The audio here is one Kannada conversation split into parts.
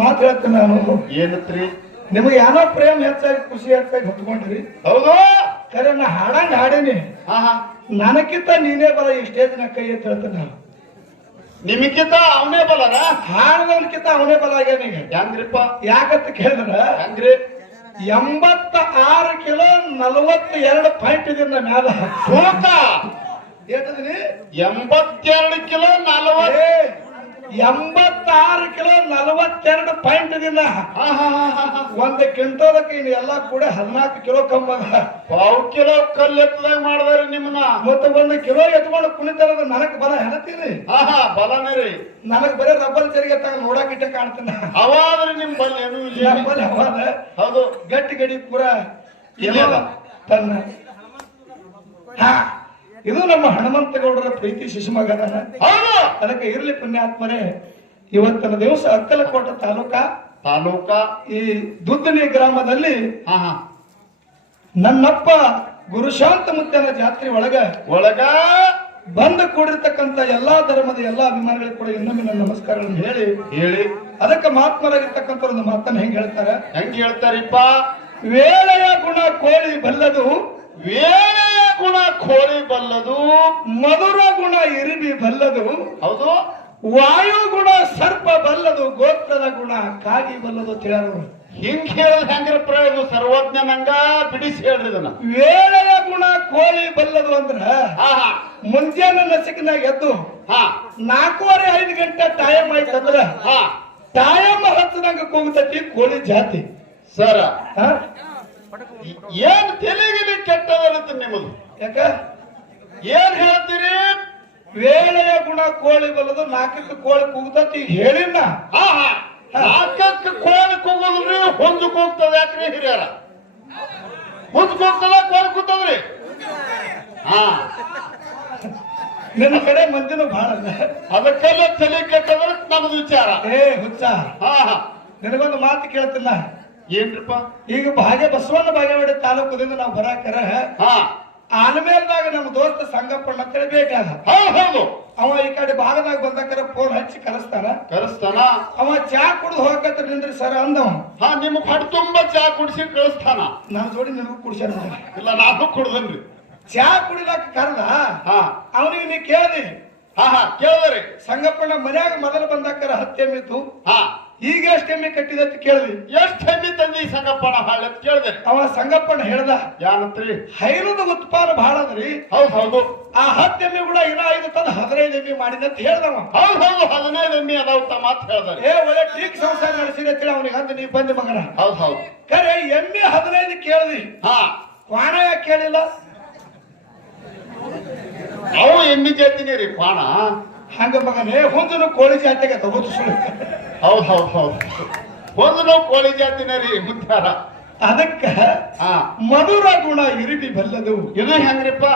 ಮಾತು ಹೇಳ್ತೇನೆ ನಾನು. ಏನತ್ರಿ? ನಿಮಗೆ ಏನೋ ಪ್ರೇಮ ಹೆಚ್ಚಾಗಿ ಖುಷಿ ಹೆಚ್ಚಾಗಿ ಹೊತ್ಕೊಂಡ್ರಿ. ಹೌದು, ಖರೆ ನಾ ಹಾಡಂಗ ಹಾಡೀನಿ. ನನಕ್ಕಿಂತ ನೀನೇ ಬರ ಈ ಸ್ಟೇಜ್ನ ಕೈ ಅಂತ ಹೇಳ್ತೇನೆ ನಾನು. ನಿಮಗಿಂತ ಅವನೇ ಬಲರ? ಹಾಡದವನ್ಕಿಂತ ಅವನೇ ಬಲ ಆಗ್ಯಾನ ಈಗ. ಹೆಂಗ್ರಿಪ್ಪ? ಯಾಕಂತ ಕೇಳಿದ್ರ ಹೆಂಗ್ರಿ? 86 ಕಿಲೋ 42 ಪಾಯಿಂಟ್ ಇದೀನಿ ಮ್ಯಾಲ. ತೂಕ ಏಟದಿನಿ? 82 ಕಿಲೋ 40. 86 ಕಿಲೋ 42 ಪಾಯಿಂಟ್ ಇದೀನ. 1 ಕ್ವಿಂಟೋಲಕ್ಕೆ ಇನ್ನು ಎಲ್ಲ ಕೂಡ 14 ಕಿಲೋ ಕಮ್ಮ. 1/2 ಕಿಲೋ ಕಲ್ಲು ಎತ್ತದಾಗ ಮಾಡಿದಾರೆ ನಿಮ್ಮನ್ನ. ಮತ್ತೆ 1 ಕಿಲೋ ಎತ್ಕೊಂಡು ಕುಣಿತಾರದ ನನಗ್ ಬಲ ಹೆಣತೀರಿ. ಬಲನೇ ರೀ. ನನಗ್ ಬರೀ ರಬ್ಬರ್ ಚರಿಗೆ ತಗ ನೋಡಕ್ ಇಟ್ಟ ಕಾಣ್ತೀನಿ. ಅವಾದ್ರೆ ನಿಮ್ ಬಲ್ ಏನು ಇಲ್ಲ. ಅವಾದ ಹೌದು, ಗಟ್ಟಿ ಗಡಿ ಪೂರ ಇಲ್ಲ ತನ್ನ. ಇದು ನಮ್ಮ ಹನುಮಂತಗೌಡರ ಪ್ರೀತಿ ಶಿಶುಮಗನ. ಅದಕ್ಕೆ ಇರ್ಲಿ ಪುಣ್ಯಾತ್ಮರೇ, ಇವತ್ತಿನ ದಿವಸ ಅಕ್ಕಲಕೋಟೆ ತಾಲೂಕ ಈ ದುದ್ದನಿ ಗ್ರಾಮದಲ್ಲಿ ನನ್ನಪ್ಪ ಗುರುಶಾಂತ ಮುತ್ತನ ಜಾತ್ರೆ ಒಳಗ ಬಂದು ಕೂಡಿರ್ತಕ್ಕಂಥ ಎಲ್ಲಾ ಧರ್ಮದ ಎಲ್ಲಾ ಅಭಿಮಾನಿಗಳಿಗೆ ಕೂಡ ಇನ್ನೊಮ್ಮೆ ನನ್ನ ನಮಸ್ಕಾರಗಳನ್ನು ಹೇಳಿ ಅದಕ್ಕೆ ಮಹಾತ್ಮರಾಗಿರ್ತಕ್ಕಂಥ ಒಂದು ಮಾತನ್ನ ಹೆಂಗ್ ಹೇಳ್ತಾರಿಪ್ಪ? ವೇಳೆಯ ಗುಣ ಕೋಳಿ ಬಲ್ಲದು, ವೇಳೆಯ ಗುಣ ಕೋಳಿ ಬಲ್ಲದು, ಮಧುರ ಗುಣ ಇರಿಬಿ ಬಲ್ಲದು. ಹೌದು, ವಾಯು ಗುಣ ಸರ್ಪ ಬಲ್ಲದು, ಗೋತ್ರದ ಗುಣ ಕಾಗಿ ಬಲ್ಲದು ತಿಳಿಯವರು. ಹಿಂಗ್ ಹೇಳದ್ ಹೆಂಗ್ರ ಪ್ರಯೋಗ? ಸರ್ವಜ್ಞ ನಂಗ ಬಿಡಿಸಿ ಹೇಳ್ರಿ ಇದನ್ನ. ವೇಳೆಯ ಗುಣ ಕೋಳಿ ಬಲ್ಲದು ಅಂದ್ರ ಮುಂಜಾನೆ ನಸಿಕಿನಾಗ ಎದ್ದು 4:30-5 ಗಂಟೆ ಟೈಮ್ ಆಯ್ತಂದ್ರ ಟೈಮ್ ಹತ್ತದಂಗ ಕೂಗುತ್ತೈತಿ ಕೋಳಿ ಜಾತಿ. ಸರ ಏನ್ ತೆಲಿಗಿಲಿ ಕೆಟ್ಟದರುತ್ತೆ ನಿಮ್ಮದು? ಯಾಕ ಏನ್ ಹೇಳ್ತೀರಿ? ವೇಳೆಯ ಗುಣ ಕೋಳಿ ಬಲ್ಲದು, 4ಕ್ಕೆ ಕೋಳಿ ಕೂಗುತ್ತೈತಿ ಹೇಳಿನ. 4ಕ್ಕೆ ಕೋಳಿ ಕೂಗೋದ್ರಿ, ಹೊಂದಕ್ ಹೋಗ್ತದ. ಯಾಕ್ರಿ ಹಿರಿಯರ? ಹೊಂದಕ್ ಹೋಗ್ತದ, ಕೋಳಿ ಕೂತದ್ರಿ. ನಿನ್ನ ಕಡೆ ಮಂದಿನೂ ಬಹಳ ಅದಕ್ಕೆಲ್ಲ ತಲೆ ಕೆಟ್ಟದ್ರ ನಮ್ದು ವಿಚಾರ. ಹುಚ್ಚ, ನಿನಗೊಂದು ಮಾತು ಕೇಳ್ತಿಲ್ಲ. ಏನ್ರಿಪ್ಪ? ಈಗ ಬಸವಣ್ಣ ಬಾಗೇವಾಡಿ ತಾಲೂಕದಿಂದ ನಾವು ಬರಾಕರ ಆಲ್ಮೇಲ್ದಾಗ ನಮ್ಮ ದೋಸ್ತ ಸಂಗಪ್ಪಣ್ಣ ಅಂತೇಳಿ ಬೇಕಾದ. ಹೌದು, ಅವ ಈ ಕಡೆ ಭಾಗದಾಗ ಬಂದಾಕರ ಫೋನ್ ಹಚ್ಚಿ ಕರೆಸ್ತಾನ. ಅವ ಚಾ ಕುಡ್ದು ಹೋಗತ್ತ ನಿಂದ್ರಿ ಸರ್ ಅಂದವ. ನಿಮ್ಗೆ ಹೊಟ್ಟೆ ತುಂಬಾ ಚಾ ಕುಡಿಸಿ ಕಳಿಸ್ತಾನ. ನನ್ನ ಜೋಡಿ ನಿನಗೂ ಕುಡಿಸ್ಯಾರ. ಇಲ್ಲ, ನಾನು ಕುಡ್ದನ್ರಿ. ಚಾ ಕುಡಿಲಾಕ ಕರ್ದ ಅವನಿಗೆ ನೀ ಕೇಳ್ದಿ. ಕೇಳಿದ್ರಿ. ಸಂಗಪ್ಪಣ್ಣ ಮನ್ಯಾಗ ಮೊದಲು ಬಂದಾಕರ 10 ಎಮ್ಮಿತ್ತು, ಈಗ ಎಷ್ಟು ಎಮ್ಮೆ ಕಟ್ಟಿದೆ ಅಂತ ಕೇಳಿದ್ವಿ. ಎಷ್ಟು ಎಮ್ಮೆ ತಂದಿ ಸಂಗಪ್ಪಣ್ಣ ಹಾಳ ಅಂತ ಕೇಳಿದೆ. ಅವ ಸಂಗಪ್ಪಣ್ಣ ಹೇಳ್ದ, ಯಾನಂತ್ರಿ? ಹೈನದ ಉತ್ಪಾದನೆ ಬಹಳ ಅದ್ರಿ. ಹೌದು, ಆ 10 ಎಮ್ಮೆ ಕೂಡ ಇನ್ನ 5 ತಂದು 15 ಎಮ್ಮೆ ಮಾಡಿದೆ ಅಂತ ಹೇಳ್ದವ. ಹೌದು, 15 ಎಮ್ಮೆ ಅದಾವ ಮಾತು ಹೇಳ್ದಾರೆ. ಒಳ್ಳೆ ಟೀಕ್ ಸಂಸಾರ ನಡೆಸಿದೆ ಅಂತೇಳಿ ಅವನಿಗೆ ಅಂದ ನೀ ಬಂದಿ ಮಗನ. ಹೌದು, ಖರೆ ಎಮ್ಮೆ 15 ಕೇಳಿದ್ವಿ. ಕ್ವಾಣ ಯಾಕೆ ಕೇಳಿಲ್ಲ? ಅವು ಎಮ್ಮೆ ಜಾತಿನೇ ರೀ ಕ್ವಾಣ. ಹಂಗ ಮಗನೇ ಹುಂದನು ಕೋಳಿ ಜಾತಿಗೆ ತಗೋದು ಸುಳ್ಳು. ಹೌದು, ಒಂದು ಕೋಳಿ ಜಾತಿನೇ ರೀ ಮುತ್ತಾರ. ಅದಕ್ಕ ಮಧುರ ಗುಣ ಇರಿಬಿ ಬಲ್ಲದು. ಇದು ಹೆಂಗ್ರಿಪ್ಪ?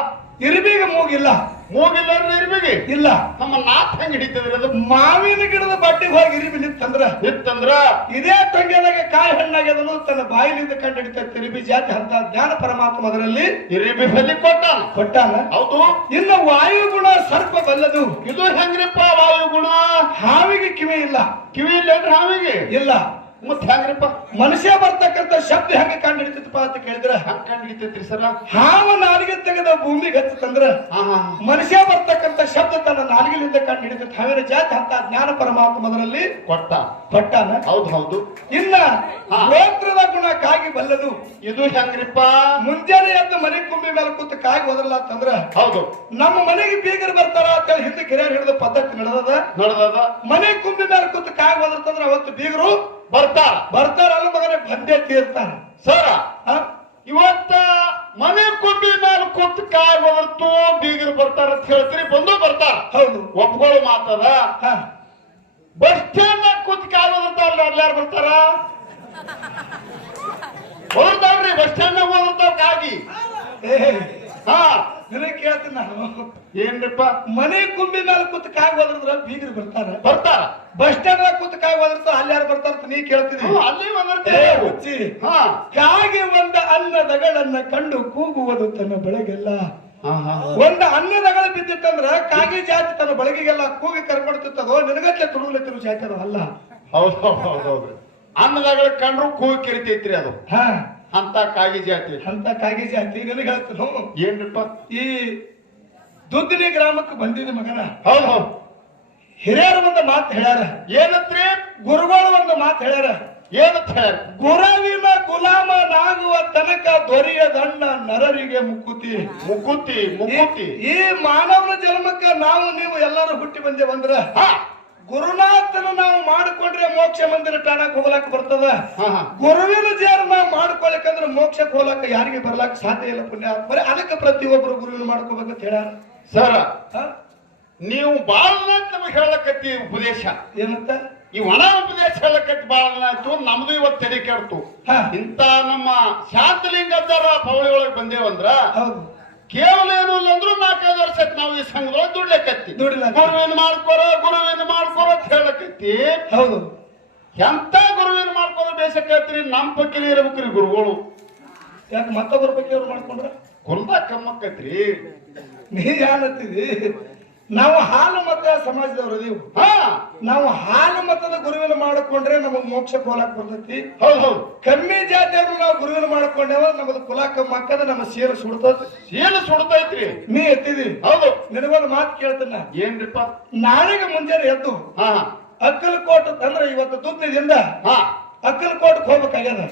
ಇರಿಬಿಗೆ ಮೂಗಿಲ್ಲ ಅಂದ್ರೆ ಇರಿಬಿಗೆ ಇಲ್ಲ. ನಮ್ಮ ನಾತ್ ಹೆಂಗ್ ಹಿಡಿತದ್ರಿ ಅದು? ಮಾವಿನ ಗಿಡದ ಬಡ್ಡಿಗೆ ಹೋಗಿ ಇರಿಬಿ ನಿತ್ತಂದ್ರ ಇದೇ ತಂಗ್ಯದಾಗ ಕಾಯಿ ಹಣ್ಣಾಗ್ಯದನ್ನು ತನ್ನ ಬಾಯಿಲಿಂದ ಕಂಡು ಹಿಡಿತೈತೆ. ಇರಿಬಿ ಜಾತಿ ಅಂತ ಜ್ಞಾನ ಪರಮಾತ್ಮ ಅದರಲ್ಲಿ ಇರಿಬಿ ಬಲಿ ಕೊಟ್ಟಾನ. ಹೌದು. ಇನ್ನು ವಾಯು ಗುಣ ಸರ್ಪ ಬಲ್ಲದು. ಇದು ಹೆಂಗ್ರಿಪ್ಪ ವಾಯು ಗುಣ? ಹಾವಿಗೆ ಕಿವಿ ಇಲ್ಲ. ಕಿವಿ ಇಲ್ಲ ಅಂದ್ರೆ ಹಾವಿಗೆ ಇಲ್ಲ. ಮತ್ತೆ ಹೆಂಗ್ರಿಪ್ಪ? ಮನುಷ್ಯ ಬರ್ತಕ್ಕಂಥ ಶಬ್ದ ಹೆಂಗ ಕಂಡು ಹಿಡಿತೈತಪ್ಪ ಅಂತ ಕೇಳಿದ್ರೆ ಹಂಗ ಕಂಡು ಹಿಡಿತೈತ್ರಿ ಸರ್. ಹಾವು ನಾಲಿಗೆ ತೆಗೆದ ಭೂಮಿಗೆ ಹತ್ತಂದ್ರ ಮನುಷ್ಯ ಬರ್ತಕ್ಕಂಥ ಶಬ್ದ ತನ್ನ ನಾಲಿಗೆಲಿಂದ ಕಂಡು ಹಿಡಿತೈತೆ. ಹಾವಿನ ಜಾತಿ ಅಂತ ಜ್ಞಾನ ಪರಮಾತ್ಮ ಅದರಲ್ಲಿ ಕೊಟ್ಟಾನ. ಹೌದು. ಇನ್ನ ಗೋತ್ರದ ಗುಣ ಕಾಗಿ ಬಲ್ಲದು. ಇದು ಹೆಂಗ್ರಿಪ್ಪ? ಮುಂಜಾನೆ ಎದ್ದು ಮನೆ ಕುಂಬಿ ಮೇಲೆ ಕೂತು ಕಾಗಿ ಹೋದ್ರಲ್ಲ ಅಂತಂದ್ರ ಹೌದು, ನಮ್ಮ ಮನೆಗೆ ಬೀಗರು ಬರ್ತಾರ ಅಂತೇಳಿ ಹಿಂದೆ ಕಿರಿಯರು ಹಿಡಿದ ಪದ್ಧತಿ ನಡೆದದ. ಮನೆ ಕುಂಬಿ ಮೇಲೆ ಕೂತು ಕಾಗಿ ಹೋದ್ರಂತಂದ್ರ ಅವತ್ತು ಬೀಗರು ಬರ್ತಾರ ಅಲ್ಲ ಮಗನೇ ಬಂದೇ ತೀರ್ತಾರ. ಸರ ಇವತ್ತ ಮನೆ ಕುಂಬಿ ಮೇಲೆ ಕೂತ್ ಕಾಯಿ ಬದಲ್ತು ಬೀಗರು ಬರ್ತಾರ ಅಂತ ಹೇಳ್ತೀರಿ, ಬಂದು ಬರ್ತಾರ. ಹೌದು, ಒಪ್ಕೊಳ್ಳೋ ಮಾತದ. ಬಸ್ ಸ್ಟ್ಯಾಂಡ್ ಕೂತ್ ಕಾಯಿ ಬದಲ್ತಾರ, ಎಲ್ಲಾರು ಬರ್ತಾರ? ಹೋದ್ರಿ ಬಸ್ ಸ್ಟ್ಯಾಂಡ್ ಹೋದಂತಾವ ಕಾಗಿ. ನಿನಗೆ ಕೇಳ್ತೀನಿ ನಾನು, ಏನ್ರಿಪ್ಪ? ಮನೆ ಕುಂಬಿ ಮೇಲೆ ಕೂತ್ ಕಾಯಿ ಹೋದ್ರ ಬೀಗರು ಬರ್ತಾರ. ಬಸ್ ಸ್ಟ್ಯಾಂಡ್ ಕೂತ್ ಕಾಯಿ ಹೋದಿರ್ತಾರ, ಅಲ್ಲಿ ಯಾರು ಬರ್ತಾರ ನೀ ಕೇಳ್ತೀನಿ. ಅಲ್ಲಿ ಕಾಗಿ ಒಂದ ಅನ್ನದಗಳನ್ನ ಕಂಡು ಕೂಗುವುದು ತನ್ನ ಬೆಳಗೆಲ್ಲ. ಒಂದ ಅನ್ನದಗಳ ಬಿದ್ದಿತ್ತಂದ್ರ ಕಾಗಿ ಜಾತಿ ತನ್ನ ಬೆಳಗಿಗೆಲ್ಲ ಕೂಗಿ ಕರ್ಕೊಡ್ತಿತ್ತದೋ ನಿನಗತ್ಲೆ ತುಡುಗ್ಲತ್ತಿರು ಜಾತಿ ಅಲ್ಲ. ಹೌದೌದೌದೌದ್ರಿ ಅನ್ನದಾಗ ಕಂಡ್ರು ಕೂಗಿ ಕೆರಿತೈತ್ರಿ ಅದು ಹಾ ಅಂತ ಕಾಗಿ ಜಾತಿ ಅಂತ ಕಾಗಿ ಜಾತಿ ನಿನಗೆ ಹೇಳ್ತನು ಏನ್ರಿಪ್ಪ ಈ ದುದ್ದಿನಿ ಗ್ರಾಮಕ್ಕೆ ಬಂದಿದ್ದ ಮಗನ ಹೌದು ಹಿರಿಯರು ಒಂದು ಮಾತು ಹೇಳ್ಯಾರ ಏನತ್ರಿ ಗುರುಗಳು ಒಂದು ಮಾತು ಹೇಳ್ಯಾರ ಏನಂತ ಹೇಳ್ಯಾರ ಗುರುವಿನ ಗುಲಾಮನಾಗುವ ತನಕ ದೊರೆಯ ದಂಡ ನರರಿಗೆ ಮುಕ್ಕುತಿ ಮುಗುತಿ ಈ ಮಾನವನ ಜನ್ಮಕ್ಕ ನಾವು ನೀವು ಎಲ್ಲರೂ ಹುಟ್ಟಿ ಬಂದೇವಂದ್ರ ಗುರುನಾಥನ ನಾವು ಮಾಡಿಕೊಂಡ್ರೆ ಮೋಕ್ಷ ಮಂದಿರ ಟಾಣಕ್ ಹೋಗ್ಲಾಕ ಬರ್ತದ ಗುರುವಿನ ಜೇರು ನಾವು ಮಾಡ್ಕೊಳಕಂದ್ರೆ ಮೋಕ್ಷಕ್ಕೆ ಹೋಗ್ಲಾಕ ಯಾರಿಗೆ ಬರ್ಲಾಕ ಸಾಧ್ಯ ಇಲ್ಲ ಪುಣ್ಯ ಬರೀ ಅದಕ್ಕೆ ಪ್ರತಿಯೊಬ್ಬರು ಗುರುವಿನ ಮಾಡ್ಕೋಬೇಕಂತ ಹೇಳ್ಯಾರ ಸರ ನೀವು ಬಾಳ ನಮಗೆ ಹೇಳಕತ್ತಿ ಉಪದೇಶ ಏನಂತ ಈ ಒಣ ಉಪದೇಶ ಹೇಳಕತ್ತಿ ಬಾಳ ಆಯ್ತು ನಮ್ದು ಇವತ್ತು ತೆರೆ ಕೆಡ್ತು ಇಂತ ನಮ್ಮ ಶಾಂತಲಿಂಗದ್ದಾರ ಪವಳಿ ಒಳಗೆ ಬಂದೇವಂದ್ರ ಹೌದು ಕೇವಲ ಏನು ಇಲ್ಲ ಅಂದ್ರೂ 4-5 ವರ್ಷ ನಾವು ಈ ಸಂಘದೊಳಗೆ ದುಡ್ಲಕತ್ತಿ ಗುರುವಿನ ಮಾಡ್ಕೊರ ಅಂತ ಹೇಳಕತ್ತಿ ಹೌದು ಎಂತ ಗುರುವಿನ ಮಾಡ್ಕೋದ ಬೇಸಕತ್ರಿ ನಮ್ ಪಕ್ಕಿಲಿ ಇರ್ಬೇಕ್ರಿ ಗುರುಗಳು ಯಾಕೆ ಮತ್ತೊಬ್ಬರ ಬಗ್ಗೆ ಅವ್ರು ಮಾಡ್ಕೊಂಡ್ರ ಕುಲ್ದಾಗ ಕಮ್ಮಕ್ಕತ್ರಿ ನೀ ಯಾನತ್ತಿದಿ ನಾವು ಹಾಲು ಮತ ಸಮಾಜದವ್ರು ಅದೀವು ನಾವು ಹಾಲು ಮತದ ಗುರುವಿನ ಮಾಡಿಕೊಂಡ್ರೆ ನಮಗ್ ಮೋಕ್ಷಕ್ಕೆ ಹೋಲಾಕ್ ಬರ್ತೈತಿ ಹೌದು ಕಮ್ಮಿ ಜಾತಿಯವ್ರು ನಾವು ಗುರುವಿನ ಮಾಡ್ಕೊಂಡೇವ ನಮ್ಮದು ಕುಲ ಕಮ್ಮಕ್ಕದ ನಮ್ಮ ಸೇರು ಸುಡ್ತೈತಿ ಏನು ಸುಡ್ತೈತ್ರಿ ನೀ ಎತ್ತಿದಿ ಹೌದು ನಿನಗೊಂದು ಮಾತು ಕೇಳ್ತೇನ ಏನ್ರಿಪ್ಪ ನಾಳೆಗೆ ಮುಂಜಾನೆ ಎದ್ದು ಹಾ ಅಕ್ಕಲಕೋಟ ಅಂದ್ರೆ ಇವತ್ತು ದುಡ್ಡಿದಿಂದ ಅಕ್ಕಲಕೋಟಕ್ಕೆ ಹೋಗ್ಬೇಕಾಗ್ಯದ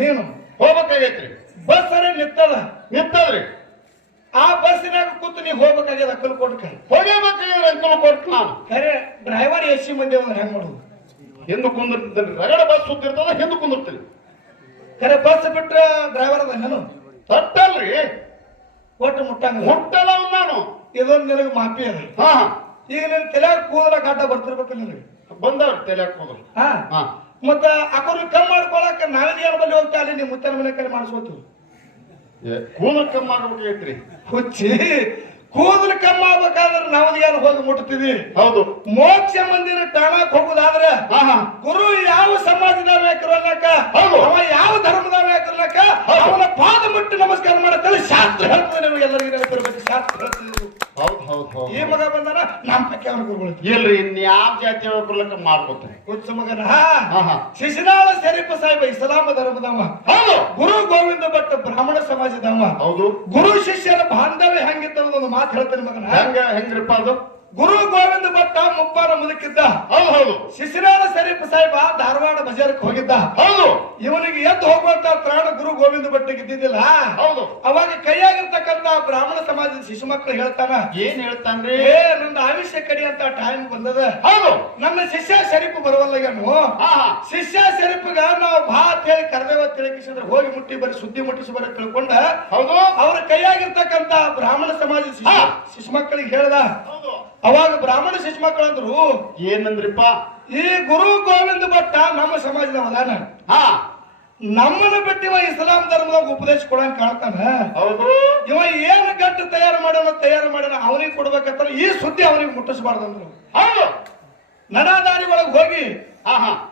ನೀನು ಹೋಗ್ಬೇಕಾಗೈತ್ರಿ ಬಸ್ ಅರೆ ನಿತ್ತದ್ರಿ ಆ ಬಸ್ಸಿನಾಗ ಕೂತು ನೀವು ಹೋಗ್ಬೇಕಾಗ್ಯದ ಅಕ್ಕಲಕೋಟಕ್ಕೆ ಹೋಗಬೇಕಾಗ್ಯದ ಅಕ್ಕಲಕೋಟಕ್ಕೆ ನಾನು ಖರೆ ಡ್ರೈವರ್ ಎಸಿ ಮಂದಿ ಅಂದ್ರೆ ಹೆಂಗ್ ಮಾಡುದು ಹಿಂದೆ ಕುಂದಿರ್ತೇನೆ ರಗಡ ಬಸ್ ಸುತ್ತಿರ್ತದ ಹಿಂದೆ ಕುಂದಿರ್ತೀನಿ ಖರೆ ಬಸ್ ಬಿಟ್ರ ಡ್ರೈವರ್ ಅದ ನಾನು ತಟ್ಟಲ್ರಿ ಒಟ್ಟು ಮುಟ್ಟಂಗ ಮುಟ್ಟಲ್ಲ ನಾನು ಇದೊಂದು ನಿನಗೆ ಮಾಪಿ ಅದ ಈಗ ನಿನ್ ತಲೆಯಾಗ ಕೂದಲ ಕಾಟ ಬರ್ತಿರ್ಬೇಕು ನಿನಗೆ ಬಂದವ್ರಿ ತಲೆ ಕೂದಲು ಮತ್ತ ಅಕ್ಕರು ಕಮ್ಮಿ ಮಾಡ್ಕೊಳಕ ನಾವೇನ್ ಯಾರ ಬಲ್ಲಿ ಹೋಗ್ತಾ ಅಲ್ಲಿ ನೀವು ಮುತ್ತನ ಮನೆ ಕೈ ಮಾಡಿಸ್ಕೋತೀವಿ ಕೂದಲು ಕಮ್ಮಿ ಮಾಡ್ಬೇಕಾಗೈತ್ರಿ ಹುಚ್ಚಿ ಕೂದಲು ಕಮ್ಮಿ ಆಗ್ಬೇಕಾದ್ರೆ ನಾವು ಯಾರು ಹೋಗಿ ಮುಟ್ತೀವಿ ಹೌದು ಮೋಕ್ಷ ಮಂದಿರ ಟಾಣಕ್ ಹೋಗುದಾದ್ರೆ ಗುರು ಯಾವ ಸಮಾಜದ ಬೇಕಿರೋಲ್ಲಕ ಅವ ಯಾವ ಧರ್ಮದ ಬೇಕಿರ್ಲಕ್ಕ ಅವನ ಪಾದ ಮುಟ್ಟಿ ನಮಸ್ಕಾರ ಮಾಡತ್ತಲ್ಲ ಶಾಸ್ತ್ರ ಹೇಳ್ತದೆ ನಿಮಗೆ ಎಲ್ಲರಿಗೂ ನೆನಪಿರ್ಬೇಕು ಶಾಸ್ತ್ರ ಹೇಳ್ತದೆ ಹೌದು ಈ ಮಗ ಬಂದಾನ ನಮ್ಮ ಪಕ್ಕೆ ಅವನ ಗುರುಗಳು ಇಲ್ರಿ ಇನ್ಯಾವ ಜಾತಿ ಬರ್ಲಕ್ಕ ಮಾಡ್ಕೊತಾರೆ ಹುಚ್ಚ ಮಗನ ಶಿಶುನಾಳ ಶರೀಫ ಸಾಹೇಬ ಇಸ್ಲಾಮ ಧರ್ಮದವ ಹೌದು ಗುರು ಗೋವಿಂದ ಭಟ್ ಬ್ರಾಹ್ಮಣ ಸಮಾಜದವ ಹೌದು ಗುರು ಶಿಷ್ಯರ ಬಾಂಧವ್ಯ ಹೆಂಗಿತ್ತ ಅನ್ನೋದೊಂದು ಮಾತು ಹೇಳ್ತೇನೆ ಮಗನ ಹೆಂಗ್ರಿಪ್ಪ ಅದು ಗುರು ಗೋವಿಂದ ಭಟ್ಟ ಮುಪ್ಪಾರ ಮುದುಕಿದ್ದ ಹೌದು ಶಿಶುನಾಳ ಶರೀಫ ಸಾಹೇಬ ಧಾರವಾಡ ಬಜಾರಕ್ಕೆ ಹೋಗಿದ್ದ ಹೌದು ಇವನಿಗೆ ಎದ್ದು ಹೋಗುವಂತ ಪ್ರಾಣ ಗುರು ಗೋವಿಂದ ಭಟ್ಟಿಗೆ ಇದ್ದಿದ್ದಿಲ್ಲ ಹೌದು ಅವಾಗ ಕೈಯಾಗಿರ್ತಕ್ಕಂತ ಬ್ರಾಹ್ಮಣ ಸಮಾಜದ ಶಿಶು ಮಕ್ಕಳು ಹೇಳ್ತಾನ ಏನ್ ಹೇಳ್ತಾನ್ರಿ ನಂದು ಆವಿಷ್ಯ ಕಡಿ ಅಂತ ಟೈಮ್ ಬಂದದ ಹೌದು ನನ್ನ ಶಿಷ್ಯ ಶರೀಫ್ ಬರವಲ್ಲಗನು ಶಿಷ್ಯ ಶರೀಫ್ಗ ನಾವು ಬಾ ಅಂತ ಹೇಳಿ ಕರೆದೇವ ತಿಳಕಿಸಿದ್ರೆ ಹೋಗಿ ಮುಟ್ಟಿ ಬರೀ ಸುದ್ದಿ ಮುಟ್ಟಿಸಿ ಬರೀ ತಿಳ್ಕೊಂಡ ಹೌದು ಅವ್ರ ಕೈಯಾಗಿರ್ತಕ್ಕಂತ ಬ್ರಾಹ್ಮಣ ಸಮಾಜದ ಶಿಶು ಮಕ್ಕಳಿಗೆ ಹೇಳ್ದ ಅವಾಗ ಬ್ರಾಹ್ಮಣ ಶಿಶು ಮಕ್ಕಳು ಅಂದ್ರು ಏನಂದ್ರಿಪ್ಪ ಈ ಗುರು ಗೋವಿಂದ ಭಟ್ಟ ನಮ್ಮ ಸಮಾಜದ ಅದಾನ ನಮ್ಮನ್ನ ಬಿಟ್ಟಿವ ಇಸ್ಲಾಂ ಧರ್ಮದಾಗ ಉಪದೇಶ ಕೊಡಂಗ್ ಕಾಣ್ತಾನ ಹೌದು ಇವ ಏನ್ ಗಟ್ಟು ತಯಾರು ಮಾಡ್ಯಾನ ಅವನಿಗೆ ಕೊಡ್ಬೇಕಂತ ಈ ಸುದ್ದಿ ಅವನಿಗೆ ಮುಟ್ಟಿಸಬಾರ್ದಂದ್ರು ಹೌದು ನಡಾದಾರಿ ಒಳಗ್ ಹೋಗಿ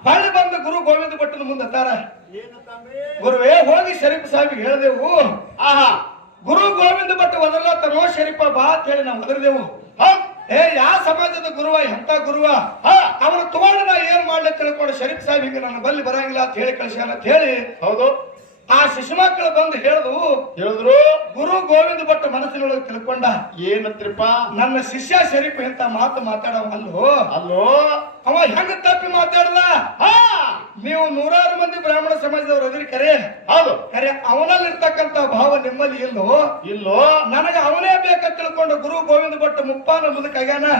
ಹೊಳ್ಳಿ ಬಂದ ಗುರು ಗೋವಿಂದ ಭಟ್ಟನ ಮುಂದೆ ತಾರ ಗುರುವೇ ಹೋಗಿ ಶರೀಫ್ ಸಾಹಿಬ್ಗೆ ಹೇಳ್ದೆವು ಗುರು ಗೋವಿಂದ ಭಟ್ ಒದರ್ಲತ್ತನೋ ಶರೀಫ ಬಾ ಅಂತ ಹೇಳಿ ನಾವು ಒದರ್ದೆವು ಯಾವ ಸಮಾಜದ ಗುರುವ ಎಂತ ಗುರುವ ಅವನು ತಗೊಂಡು ನಾ ಏನ್ ಮಾಡ್ಲಿ ತಿಳ್ಕೊಂಡು ಶರೀಫ್ ಸಾಹಿಬ್ ಹಿಂಗ ನನ್ನ ಬಲ್ಲಿ ಬರಂಗಿಲ್ಲ ಅಂತ ಹೇಳಿ ಕಳ್ಸ್ಯಾನ ಅಂತ ಹೇಳಿ ಹೌದು ಆ ಶಿಶು ಮಕ್ಕಳು ಬಂದು ಹೇಳಿದ್ರು ಗುರು ಗೋವಿಂದ ಭಟ್ ಮನಸ್ಸಿನೊಳಗೆ ತಿಳ್ಕೊಂಡ ಏನಂತ್ರಿಪ್ಪ ನನ್ನ ಶಿಷ್ಯ ಶರೀಫ್ ಇಂತ ಮಾತು ಮಾತಾಡವ ಅಲ್ಲೋ ಅವ ಹೆಂಗ ತಪ್ಪಿ ಮಾತಾಡ್ದ ನೀವು 100 ಮಂದಿ ಬ್ರಾಹ್ಮಣ ಸಮಾಜದವ್ರು ಅದ್ರಿ ಕರೆ ಹೌದು ಕರೆ ಅವನಲ್ಲಿರ್ತಕ್ಕಂತ ಭಾವ ನಿಮ್ಮಲ್ಲಿ ಇಲ್ಲೋ ನನಗೆ ಅವನೇ ಬೇಕಂತ ತಿಳ್ಕೊಂಡು ಗುರು ಗೋವಿಂದ ಭಟ್ ಮುಪ್ಪಾನ ಮುದುಕಾಗ್ಯಾನ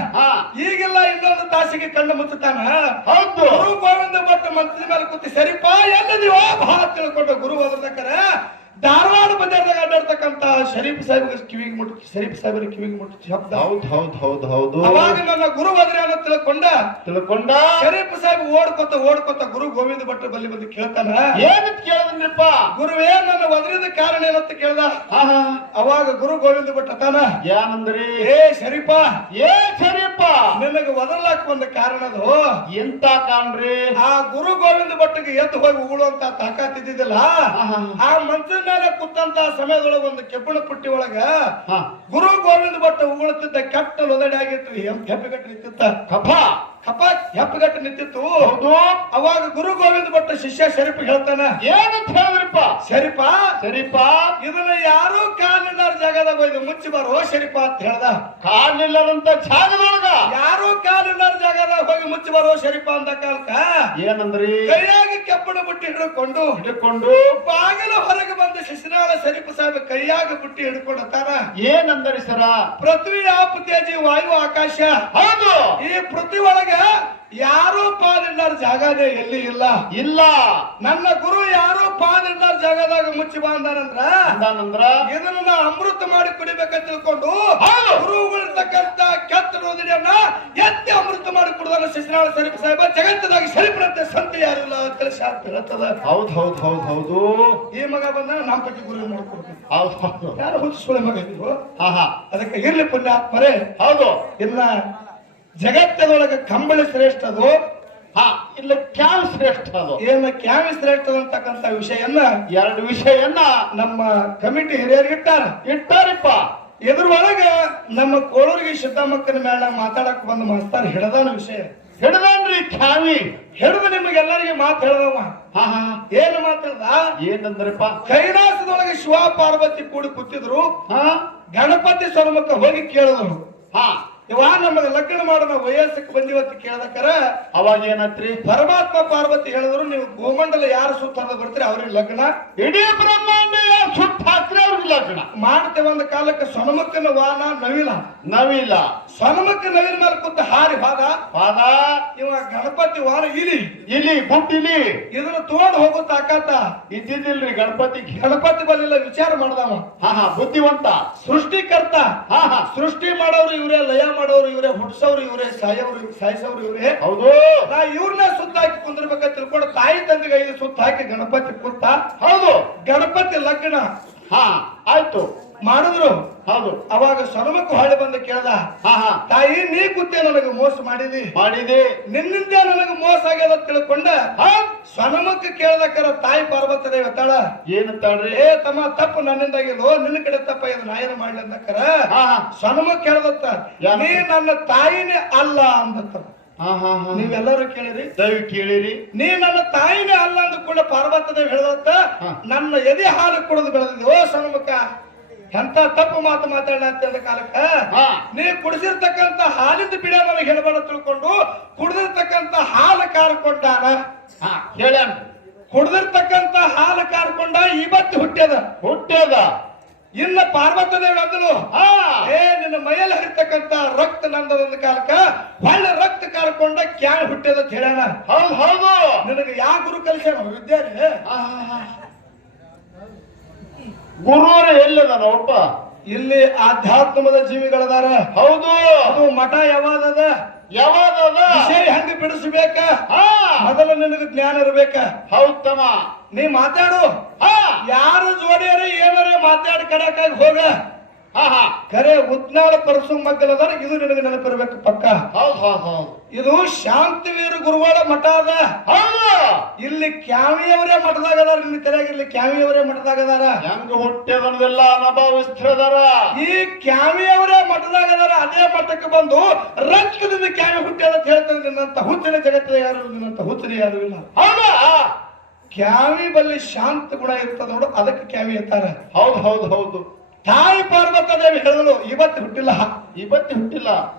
ಈಗಿಲ್ಲ ಇನ್ನೊಂದು ತಾಸಿಗೆ ಕಣ್ಣು ಮುಚ್ಚುತ್ತಾನ ಹೌದು ಗುರು ಗೋವಿಂದ ಭಟ್ ಮಂತ್ರಿ ಮೇಲೆ ಕೂತಿ ಸರಿಪ ಎಲ್ಲ ನೀವು ಭಾವ ತಿಳ್ಕೊಂಡು ಗುರು ಹೋದ್ರೆ ಧಾರವಾಡ ಬಜಾರ್ದಾಗ ಅಡ್ಡಾಡ್ತಕ್ಕಂತ ಶರೀಫ್ ಸಾಹೇಬ್ಗೆ ಕಿವಿಗೆ ಮುಟ್ಟಿ ಶರೀಫ್ ಸಾಹೇಬ್ರ ಕಿವಿಗೆ ಮುಟ್ಟಿ ಶಬ್ದ ಹೌದು ಅವಾಗ ನನ್ನ ಗುರು ಹೋದ್ರೆ ಅನ್ನೋ ತಿಳ್ಕೊಂಡ ಶರೀಫ್ ಸಾಹೇಬ್ ಓಡ್ಕೊತ ಗುರು ಗೋವಿಂದ ಭಟ್ರ ಬಲ್ಲಿ ಬಂದು ಕೇಳ್ತಾನ ಏನಂತ ಕೇಳಿದ್ರಿಪ್ಪ ಗುರುವೇ ನನ್ನ ಒದರಿದ ಕಾರಣ ಏನಂತ ಕೇಳ್ದ ಅವಾಗ ಗುರು ಗೋವಿಂದ ಭಟ್ ತಾನ ಏನಂದ್ರಿ ಶರೀಫ ನಿನಗೆ ಒದರ್ಲಾಕ್ ಒಂದು ಕಾರಣದು ಎಂತ ಕಾಣ್ರಿ ಆ ಗುರು ಗೋವಿಂದ ಭಟ್ಟಿಗೆ ಎದ್ದು ಹೋಗಿ ಉಗುಳುವಂತ ತಾಕತ್ತಿದ್ದಿಲ್ಲ ಆ ಮಂಚದ ಮೇಲೆ ಕೂತಂತ ಸಮಯದೊಳಗೆ ಒಂದು ಕೆಬ್ಬಣ ಪುಟ್ಟಿ ಒಳಗ ಗುರು ಗೋವಿಂದ ಭಟ್ಟ ಉಗುಳುತ್ತಿದ್ದ ಕೆಟ್ಟ ಲೊದಡಿ ಆಗಿತ್ತು ಹೆಪ್ಪಗಟ್ಟು ನಿಂತಿತ್ತ ಕಪ ಹೆಪ್ಪಗಟ್ಟು ನಿಂತಿತ್ತು. ಅವಾಗ ಗುರು ಗೋವಿಂದ ಭಟ್ಟ ಶಿಷ್ಯ ಶರೀಫ್ ಹೇಳ್ತಾನ, ಏನಂತ ಹೇಳಿದ್ರಪ್ಪ? ಶರೀಫ ಇದನ್ನ ಯಾರು ಕಾಲಿಲ್ಲಾರ ಜಾಗದಾಗ ಒಯ್ದು ಮುಚ್ಚಿ ಬಾರೋ ಶರೀಫ ಅಂತ ಹೇಳ್ದ. ಕಾಲಿಲ್ಲದಂತ ಜಾಗದೊಳಗ ಯಾರು ಕಾಲಿಲ್ಲಾರ ಜಾಗದಾಗ ಹೋಗಿ ಮುಚ್ಚಿ ಬಾರೋ ಶರೀಫ ಅಂತ ಕಾಲಕ್ಕ ಏನಂದ್ರಿ? ಕೈಯಾಗ ಕೆಬ್ಬಣ ಬುಟ್ಟಿ ಹಿಡ್ಕೊಂಡು ಬಾಗಿಲ ಹೊರಗೆ ಬಂದ ಶಿಶುನಾಳ ಶರೀಫ್ ಸಾಹೇಬ್ ಕೈಯಾಗ ಬುಟ್ಟಿ ಹಿಡ್ಕೊಂಡತಾನ. ಏನಂದ್ರಿ ಸರ? ಪೃಥ್ವಿ ಆಪ ತೇಜಿ ವಾಯು ಆಕಾಶ. ಹೌದು, ಈ ಪೃಥ್ವಿ ಒಳಗ ಯಾರು ಪಾಲಿಲ್ಲಾರ ಜಾಗನೇ ಎಲ್ಲಿ ಇಲ್ಲ. ನನ್ನ ಗುರು ಯಾರು ಪಾಲಿಲ್ಲಾರ ಜಾಗದಾಗ ಮುಚ್ಚಿ ಬಂದಾನಂದ್ರ ಇದನ್ನ ಅಮೃತ ಮಾಡಿ ಕುಡಿಬೇಕಂತ ತಿಳ್ಕೊಂಡು ಗುರುಗಳಿರ್ತಕ್ಕಂತ ಕೆಟ್ಟ ರೋದಿನಿಯನ್ನ ಎತ್ತಿ ಅಮೃತ ಮಾಡಿ ಕುಡಿದಾನ ಶಿಶುನಾಳ ಶರೀಫ್ ಸಾಹೇಬ. ಜಗತ್ತದಾಗ ಶರೀಫರಂತೆ ಸಂತ ಯಾರಿಲ್ಲ ಅಂತ ಶಾಸ್ತ್ರ ಹೇಳ್ತದ. ಹೌದು. ಈ ಮಗ ಬಂದ ನಮ್ಮ ಪಟ್ಟಿ ಗುರು ಮಾಡ್ಕೊಡ್ತೀನಿ. ಹೌದು, ಯಾರು ಹುಚ್ಚಿಸ್ಕೊಳ್ಳಿ ಮಗ ನೀವು. ಅದಕ್ಕೆ ಇರ್ಲಿ ಪುಣ್ಯಾತ್ಮರೇ. ಹೌದು, ಇನ್ನ ಜಗತ್ತದೊಳಗೆ ಕಂಬಳಿ ಶ್ರೇಷ್ಠ ಅದು, ಇಲ್ಲ ಕ್ಯಾವ್ ಶ್ರೇಷ್ಠ ಅದು. ಏನು ಕ್ಯಾವಿ ಶ್ರೇಷ್ಠ ಅಂತಕ್ಕಂಥ ವಿಷಯನ್ನ ಎರಡು ವಿಷಯನ್ನ ನಮ್ಮ ಕಮಿಟಿ ಹಿರಿಯರು ಇಟ್ಟಾರಿಪ್ಪ. ಇದ್ರೊಳಗ ನಮ್ಮ ಕೋಳೂರಿಗೆ ಸಿದ್ದಮ್ಮಕ್ಕನ ಮೇಳ ಮಾತಾಡಕ್ ಬಂದು ಮಾಸ್ತಾರ ಹಿಡದಾನ ವಿಷಯ ಹಿಡದಾನ್ರಿ. ಕ್ಯಾವಿ ಹಿಡಿದು ನಿಮಗೆಲ್ಲರಿಗೆ ಮಾತು ಹೇಳ್ದವ. ಏನು ಮಾತಾಡ್ದ? ಏನಂದ್ರಪ್ಪ? ಕೈಲಾಸದೊಳಗೆ ಶಿವ ಪಾರ್ವತಿ ಕೂಡಿ ಕೂತಿದ್ರು. ಗಣಪತಿ ಸನ್ಮುಖ ಹೋಗಿ ಕೇಳಿದ್ರು, ಇವ ನಮಗೆ ಲಗ್ನ ಮಾಡೋಣ ವಯಸ್ಸಕ್ಕೆ ಬಂದಿವತ್ತು ಕೇಳದಕ್ಕರ ಅವಾಗ ಏನತ್ರಿ? ಪರಮಾತ್ಮ ಪಾರ್ವತಿ ಹೇಳಿದ್ರು, ನೀವು ಗೋಮಂಡಲ ಯಾರು ಸುತ್ತ ಬರ್ತೀರಿ ಅವ್ರಿಗೆ ಲಗ್ನ, ಇಡೀ ಬ್ರಹ್ಮಾಂಡ ಯಾರು ಸುತ್ತ ಹಾಕ್ರಿ ಅವ್ರಿಗೆ ಲಗ್ನ ಮಾಡ್ತೇವೆ. ಒಂದು ಕಾಲಕ್ಕೆ ಸೊನಮಕ್ಕನ ವಾನ ನವಿಲ ಸೊನಮಕ್ಕ ನವಿಲ ಮೇಲೆ ಕೂತ ಹಾರಿ ಬಾದ ಇವ ಗಣಪತಿ ವಾರ ಇಲಿ ಬುಟ್ಟಿಲಿ ಇದನ್ನ ತಗೊಂಡು ಹೋಗೋ ತಾಕಾತ ಇದ್ದಿದ್ದಿಲ್ರಿ ಗಣಪತಿ ಬಲ್ಲಿಲ್ಲ. ವಿಚಾರ ಮಾಡ್ದವ, ಬುದ್ಧಿವಂತ, ಸೃಷ್ಟಿಕರ್ತ. ಸೃಷ್ಟಿ ಮಾಡೋರು ಇವರೇ, ಲಯ ಮಾಡೋರು ಇವರೇ, ಹುಡ್ಸೋರು ಇವರೇ, ಸಾಯಿಸೋರು ಇವರೇ. ಹೌದು, ನಾ ಇವ್ರನ್ನ ಸುತ್ತ ಹಾಕಿ ಕುಂದಿರ್ಬೇಕಂತ ತಿಳ್ಕೊಂಡು ತಾಯಿ ತಂದೆಗೆ 5 ಸುತ್ತ ಹಾಕಿ ಗಣಪತಿ ಕೂತ. ಹೌದು, ಗಣಪತಿ ಲಗ್ನ ಆಯ್ತು ಮಾಡಿದ್ರು. ಹೌದು, ಅವಾಗ ಸೊನಮಕ್ಕ ಹೊಳೆ ಬಂದು ಕೇಳ್ದ, ತಾಯಿ ನೀ ಕೂತೆ ನನಗೆ ಮೋಸ ಮಾಡಿದಿ, ನಿನ್ನಿಂದ ನನಗೆ ಮೋಸ ಆಗ್ಯದ ತಿಳ್ಕೊಂಡ. ಸೊನಮಕ್ಕ ಕೇಳ್ದಕ್ಕರ ತಾಯಿ ಪಾರ್ವತಿ ದೇವಿ ಹೇಳ್ತಾಳ, ಏನಂತಾಳ್ರಿ? ಏ ತಮ್ಮ ತಪ್ಪು ನನ್ನಿಂದಾಗಿಲ್ಲೋ, ನಿನ್ನ ಕಡೆ ತಪ್ಪ ಇದು ನಾ ಏನು ಮಾಡ್ಲಿ ಅಂದಕ್ಕರ ಸೊನಮಕ್ಕ ಕೇಳ್ದತ್ತ, ನೀ ನನ್ನ ತಾಯಿನೇ ಅಲ್ಲ ಅಂದತ್ತ. ನೀವೆಲ್ಲರೂ ಕೇಳಿರಿ, ದಯವಿ ಕೇಳಿರಿ. ನೀ ನನ್ನ ತಾಯಿನೇ ಅಲ್ಲ ಅಂದ ಕೂಡ ಪಾರ್ವತಿ ದೇವಿ ಹೇಳ್ದತ್ತ, ನನ್ನ ಎದೆ ಹಾಲು ಕುಡಿದು ಬೆಳೆದಿದ್ದೆ. ಓ ಸೊನಮಕ್ಕ, ಎಂತ ತಪ್ಪು ಮಾತು ಮಾತಾಡ ಅಂತ ಕಾಲಕ್ಕ ನೀ ಕುಡಿಸಿರ್ತಕ್ಕಂತ ಹಾಲಿಂದ ಬಿಡ ನನಗೆ ಹೇಳ್ಬೇಡ ತಿಳ್ಕೊಂಡು ಕುಡಿದಿರ್ತಕ್ಕಂತ ಹಾಲು ಕಾರ್ಕೊಂಡಾನ. ಕುಡಿದಿರ್ತಕ್ಕಂತ ಹಾಲು ಕಾರ್ಕೊಂಡ ಇವತ್ತು ಹುಟ್ಟ್ಯದ. ಇನ್ನ ಪಾರ್ವತಿ ದೇವಿ ಅಂದಳು, ನಿನ್ನ ಮೈಯಲ್ಲಿ ಹರಿತಕ್ಕಂತ ರಕ್ತ ನಂದದ ಕಾಲಕ್ಕ ಒಳ್ಳೆ ರಕ್ತ ಕಾರ್ಕೊಂಡ ಕ್ಯಾನ್ ಹುಟ್ಟ್ಯದ ಅಂತ ಹೇಳ್ಯಾನ. ಹೌದು, ನಿನಗೆ ಯಾವ ಗುರು ಕಲಿಸ್ಯಾನ ವಿದ್ಯಾರ್ಥಿ? ಗುರುವರ ಎಲ್ಲದ ಒಪ್ಪ? ಇಲ್ಲಿ ಆಧ್ಯಾತ್ಮದ ಜೀವಿಗಳದಾರ. ಹೌದು, ಅದು ಮಠ ಯಾವಾದದ ವಿಷಯ ಹೆಂಗ ಬಿಡಿಸ್ಬೇಕ, ಮೊದಲು ನಿನಗೆ ಜ್ಞಾನ ಇರ್ಬೇಕ. ಹೌದಮ್ಮ, ನೀ ಮಾತಾಡು. ಯಾರು ಜೋಡಿಯಾರ ಏನಾರ ಮಾತಾಡಿ ಕಡಕಾಗಿ ಹೋಗ. ಖರೆ ಉತ್ನಾಳ ಪರಸು ಮಗ್ಗಲದ, ಇದು ನಿನಗೆ ನೆನಪಿರ್ಬೇಕು ಪಕ್ಕ. ಇದು ಶಾಂತಿವೀರ ಗುರುವಾಳ ಮಠ ಅದ. ಇಲ್ಲಿ ಕ್ಯಾವಿಯವರೇ ಮಠದಾಗದಾರ. ನಿನ್ನ ಕರೆಯಾಗಿರ್ಲಿ ಕ್ಯಾವಿಯವರೇ ಮಠದಾಗದಾರ. ಹೆಂಗ ಹುಟ್ಟೆದಲ್ಲ ಅನುಭವಿಸ್ತಿರದಾರ. ಈ ಕ್ಯಾವಿಯವರೇ ಮಠದಾಗದಾರ. ಅದೇ ಮಠಕ್ಕೆ ಬಂದು ರಕ್ತದಿಂದ ಕ್ಯಾವಿ ಹುಟ್ಟ್ಯದ ಅಂತ ಹೇಳ್ತಾರೆ. ನಿನ್ನಂತ ಹುಚ್ಚಿನ ಜಗತ್ತಿನ ಯಾರು, ನಿನ್ನಂತ ಹುಚ್ಚಿನ ಯಾರು ಇಲ್ಲ. ಕ್ಯಾವಿ ಬಲ್ಲಿ ಶಾಂತ ಗುಣ ಇರ್ತದ ನೋಡು, ಅದಕ್ಕೆ ಕ್ಯಾವಿ ಇರ್ತಾರ. ಹೌದು. ತಾಯಿ ಪಾರ್ವತಿ ದೇವಿ ಹೇಳಿದಳು, ಇವತ್ತು ಹುಟ್ಟಿಲ್ಲ.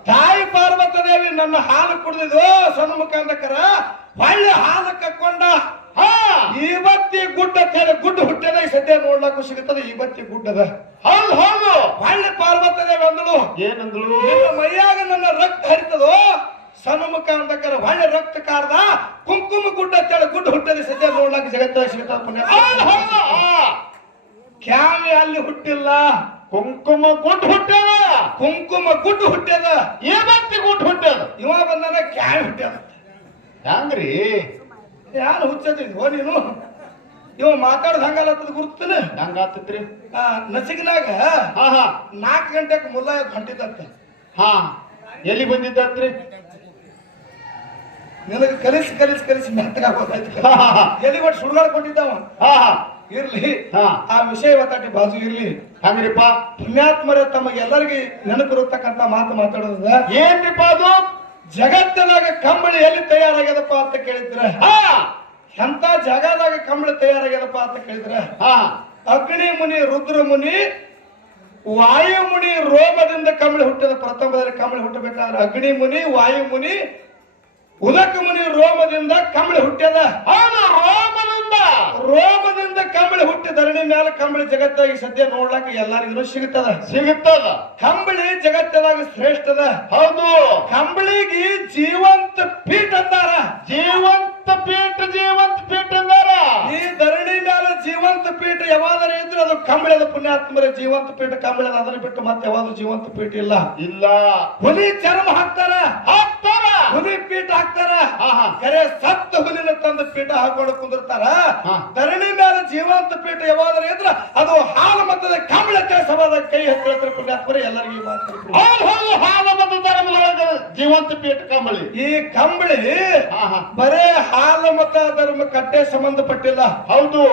ತಾಯಿ ಪಾರ್ವತಿ ದೇವಿ ನನ್ನ ಹಾಲು ಕುಡಿದಿದ್ದು ಸನ್ಮುಖ ಅಂದಕರ ಒಳ್ಳೆ ಹಾಲು ಕಕ್ಕೊಂಡ. ಇವತ್ತಿ ಗುಡ್ಡ ಗುಡ್ಡ ಹುಟ್ಟದ ಸದ್ಯ ನೋಡ್ಲಾಕು ಸಿಗುತ್ತದೆ. ಇವತ್ತಿ ಗುಡ್ಡದ. ಹೌದು, ಒಳ್ಳೆ ಪಾರ್ವತಿ ದೇವಿ ಅಂದಳು, ಏನಂದ್ಳು? ನಿನ್ನ ಮೈಯಾಗ ನನ್ನ ರಕ್ತ ಹರಿತದೋ ಸನ್ಮುಖ ಅಂದಕರ ಒಳ್ಳೆ ರಕ್ತ ಕಾರ್ದ ಕುಂಕುಮ ಗುಡ್ಡ ಗುಡ್ಡ ಹುಟ್ಟದ ಸದ್ಯ ನೋಡ್ಲಾಕ ಜಗತ್ತ ಸಿಗುತ್ತದೆ. ಕ್ಯಾವಿ ಅಲ್ಲಿ ಹುಟ್ಟಿಲ್ಲ, ಕುಂಕುಮ ಗುಡ್ಡ ಹುಟ್ಟ್ಯದ. ಇವತ್ತಿ ಗುಡ್ಡ ಹುಟ್ಟ್ಯದ. ಇವ ಬಂದಾನ ಕ್ಯಾವಿ ಹುಟ್ಟ್ಯದ. ಹಂಗ್ರಿ ಯಾರು ಹುಚ್ಚದಿದ್ವೋ ನೀನು? ಇವ ಮಾತಾಡೋದು ಹಂಗಲ್ಲತ್ತದ ಗುರ್ತನ ಹಂಗಾತತ್ರಿ. ನಸಿಗಿನಾಗ 4 ಗಂಟೆಗೆ ಮುಲ್ಲ ಹೊಂಟಿದಂತ. ಎಲ್ಲಿ ಬಂದಿದ್ದಾತ್ರಿ ನಿನಗೆ ಕಲಿಸಿ ಮೆತ್ತಗಾಗೋದಾಯ್ತು ಎಲ್ಲಿ ಒಟ್ಟು ಸುಡುಗಾಡ ಕೊಟ್ಟಿದ್ದಾವ ಇರ್ಲಿ ಆ ವಿಷಯ ಒತ್ತಾಟಿ ಬಾಜು ಇರ್ಲಿ ಹಂಗ್ರಿಪ್ಪ ಪುಣ್ಯಾತ್ಮರೇ ತಮಗೆಲ್ಲರಿಗೆ ನೆನಪಿರತಕ್ಕಂತ ಮಾತು ಮಾತಾಡೋದ ಏನ್ರಿಪ್ಪ ಅದು ಜಗತ್ತಿನಾಗ ಕಂಬಳಿ ಎಲ್ಲಿ ತಯಾರಾಗ್ಯದಪ್ಪ ಅಂತ ಕೇಳಿದ್ರ ಎಂತ ಜಗದಾಗ ಕಂಬಳಿ ತಯಾರಾಗ್ಯದಪ್ಪ ಅಂತ ಕೇಳಿದ್ರ ಅಗ್ನಿ ಮುನಿ ರುದ್ರ ಮುನಿ ವಾಯು ಮುನಿ ರೋಮದಿಂದ ಕಂಬಳಿ ಹುಟ್ಟಿದ ಪ್ರಥಮದಲ್ಲಿ ಕಂಬಳಿ ಹುಟ್ಟಬೇಕಾದ್ರೆ ಅಗ್ನಿ ಮುನಿ ವಾಯು ಮುನಿ ಉದಕ ಮುನಿ ರೋಮದಿಂದ ಕಂಬಳಿ ಹುಟ್ಟ್ಯದ ರೋಮದಿಂದ ಕಂಬಳಿ ಹುಟ್ಟಿ ಧರಣಿ ಮೇಲೆ ಕಂಬಳಿ ಜಗತ್ತಾಗಿ ಸದ್ಯ ನೋಡ್ಲಾಕ ಎಲ್ಲರಿಗೂ ಸಿಗುತ್ತದ ಕಂಬಳಿ ಜಗತ್ತದಾಗ ಶ್ರೇಷ್ಠದ ಹೌದು ಕಂಬಳಿಗೆ ಜೀವಂತ ಪೀಠ ಅಂದಾರ ಜೀವಂತ ಪೀಠ ಅಂದಾರ ಈ ಧರಣಿ ಮೇಲೆ ಜೀವಂತ ಪೀಠ ಯಾವಾದ್ರ ಇದ್ರೆ ಅದು ಕಂಬಳಿದ ಪುಣ್ಯಾತ್ಮರ ಜೀವಂತ ಪೀಠ ಕಂಬಳಿದ ಅದನ್ನ ಬಿಟ್ಟು ಮತ್ತೆ ಯಾವ್ದು ಜೀವಂತ ಪೀಠ ಇಲ್ಲ ಹುಲಿ ಚರ್ಮ ಹಾಕ್ತಾರ ಹುಲಿ ಪೀಠ ಹಾಕ್ತಾರ ಕರೆ ಸಪ್ತ ಹುಲಿನ ತಂದು ಪೀಠ ಹಾಕೊಂಡು ಕುಂದಿರ್ತಾರ ಧರಣಿ ಮೇಲೆ ಜೀವಂತ ಪೀಠ ಯಾವಾದ್ರ ಇದ್ರ ಅದು ಹಾಲು ಮತದ ಕಂಬಳ ಸಭಾದ ಕೈ ಹತ್ತಿರ ಪುಣ್ಯಾತ್ಮರ ಎಲ್ಲರಿಗೂ ಹಾಲು ಮತ್ತು ಧರ್ಮದೊಳಗ ಜೀವಂತ ಪೀಠ ಕಂಬಳಿ ಈ ಕಂಬಳಿ ಬರೇ ಹಾಲು ಮತ ಧರ್ಮ ಕಟ್ಟೆ ಸಂಬಂಧಪಟ್ಟಿಲ್ಲ ಹೌದು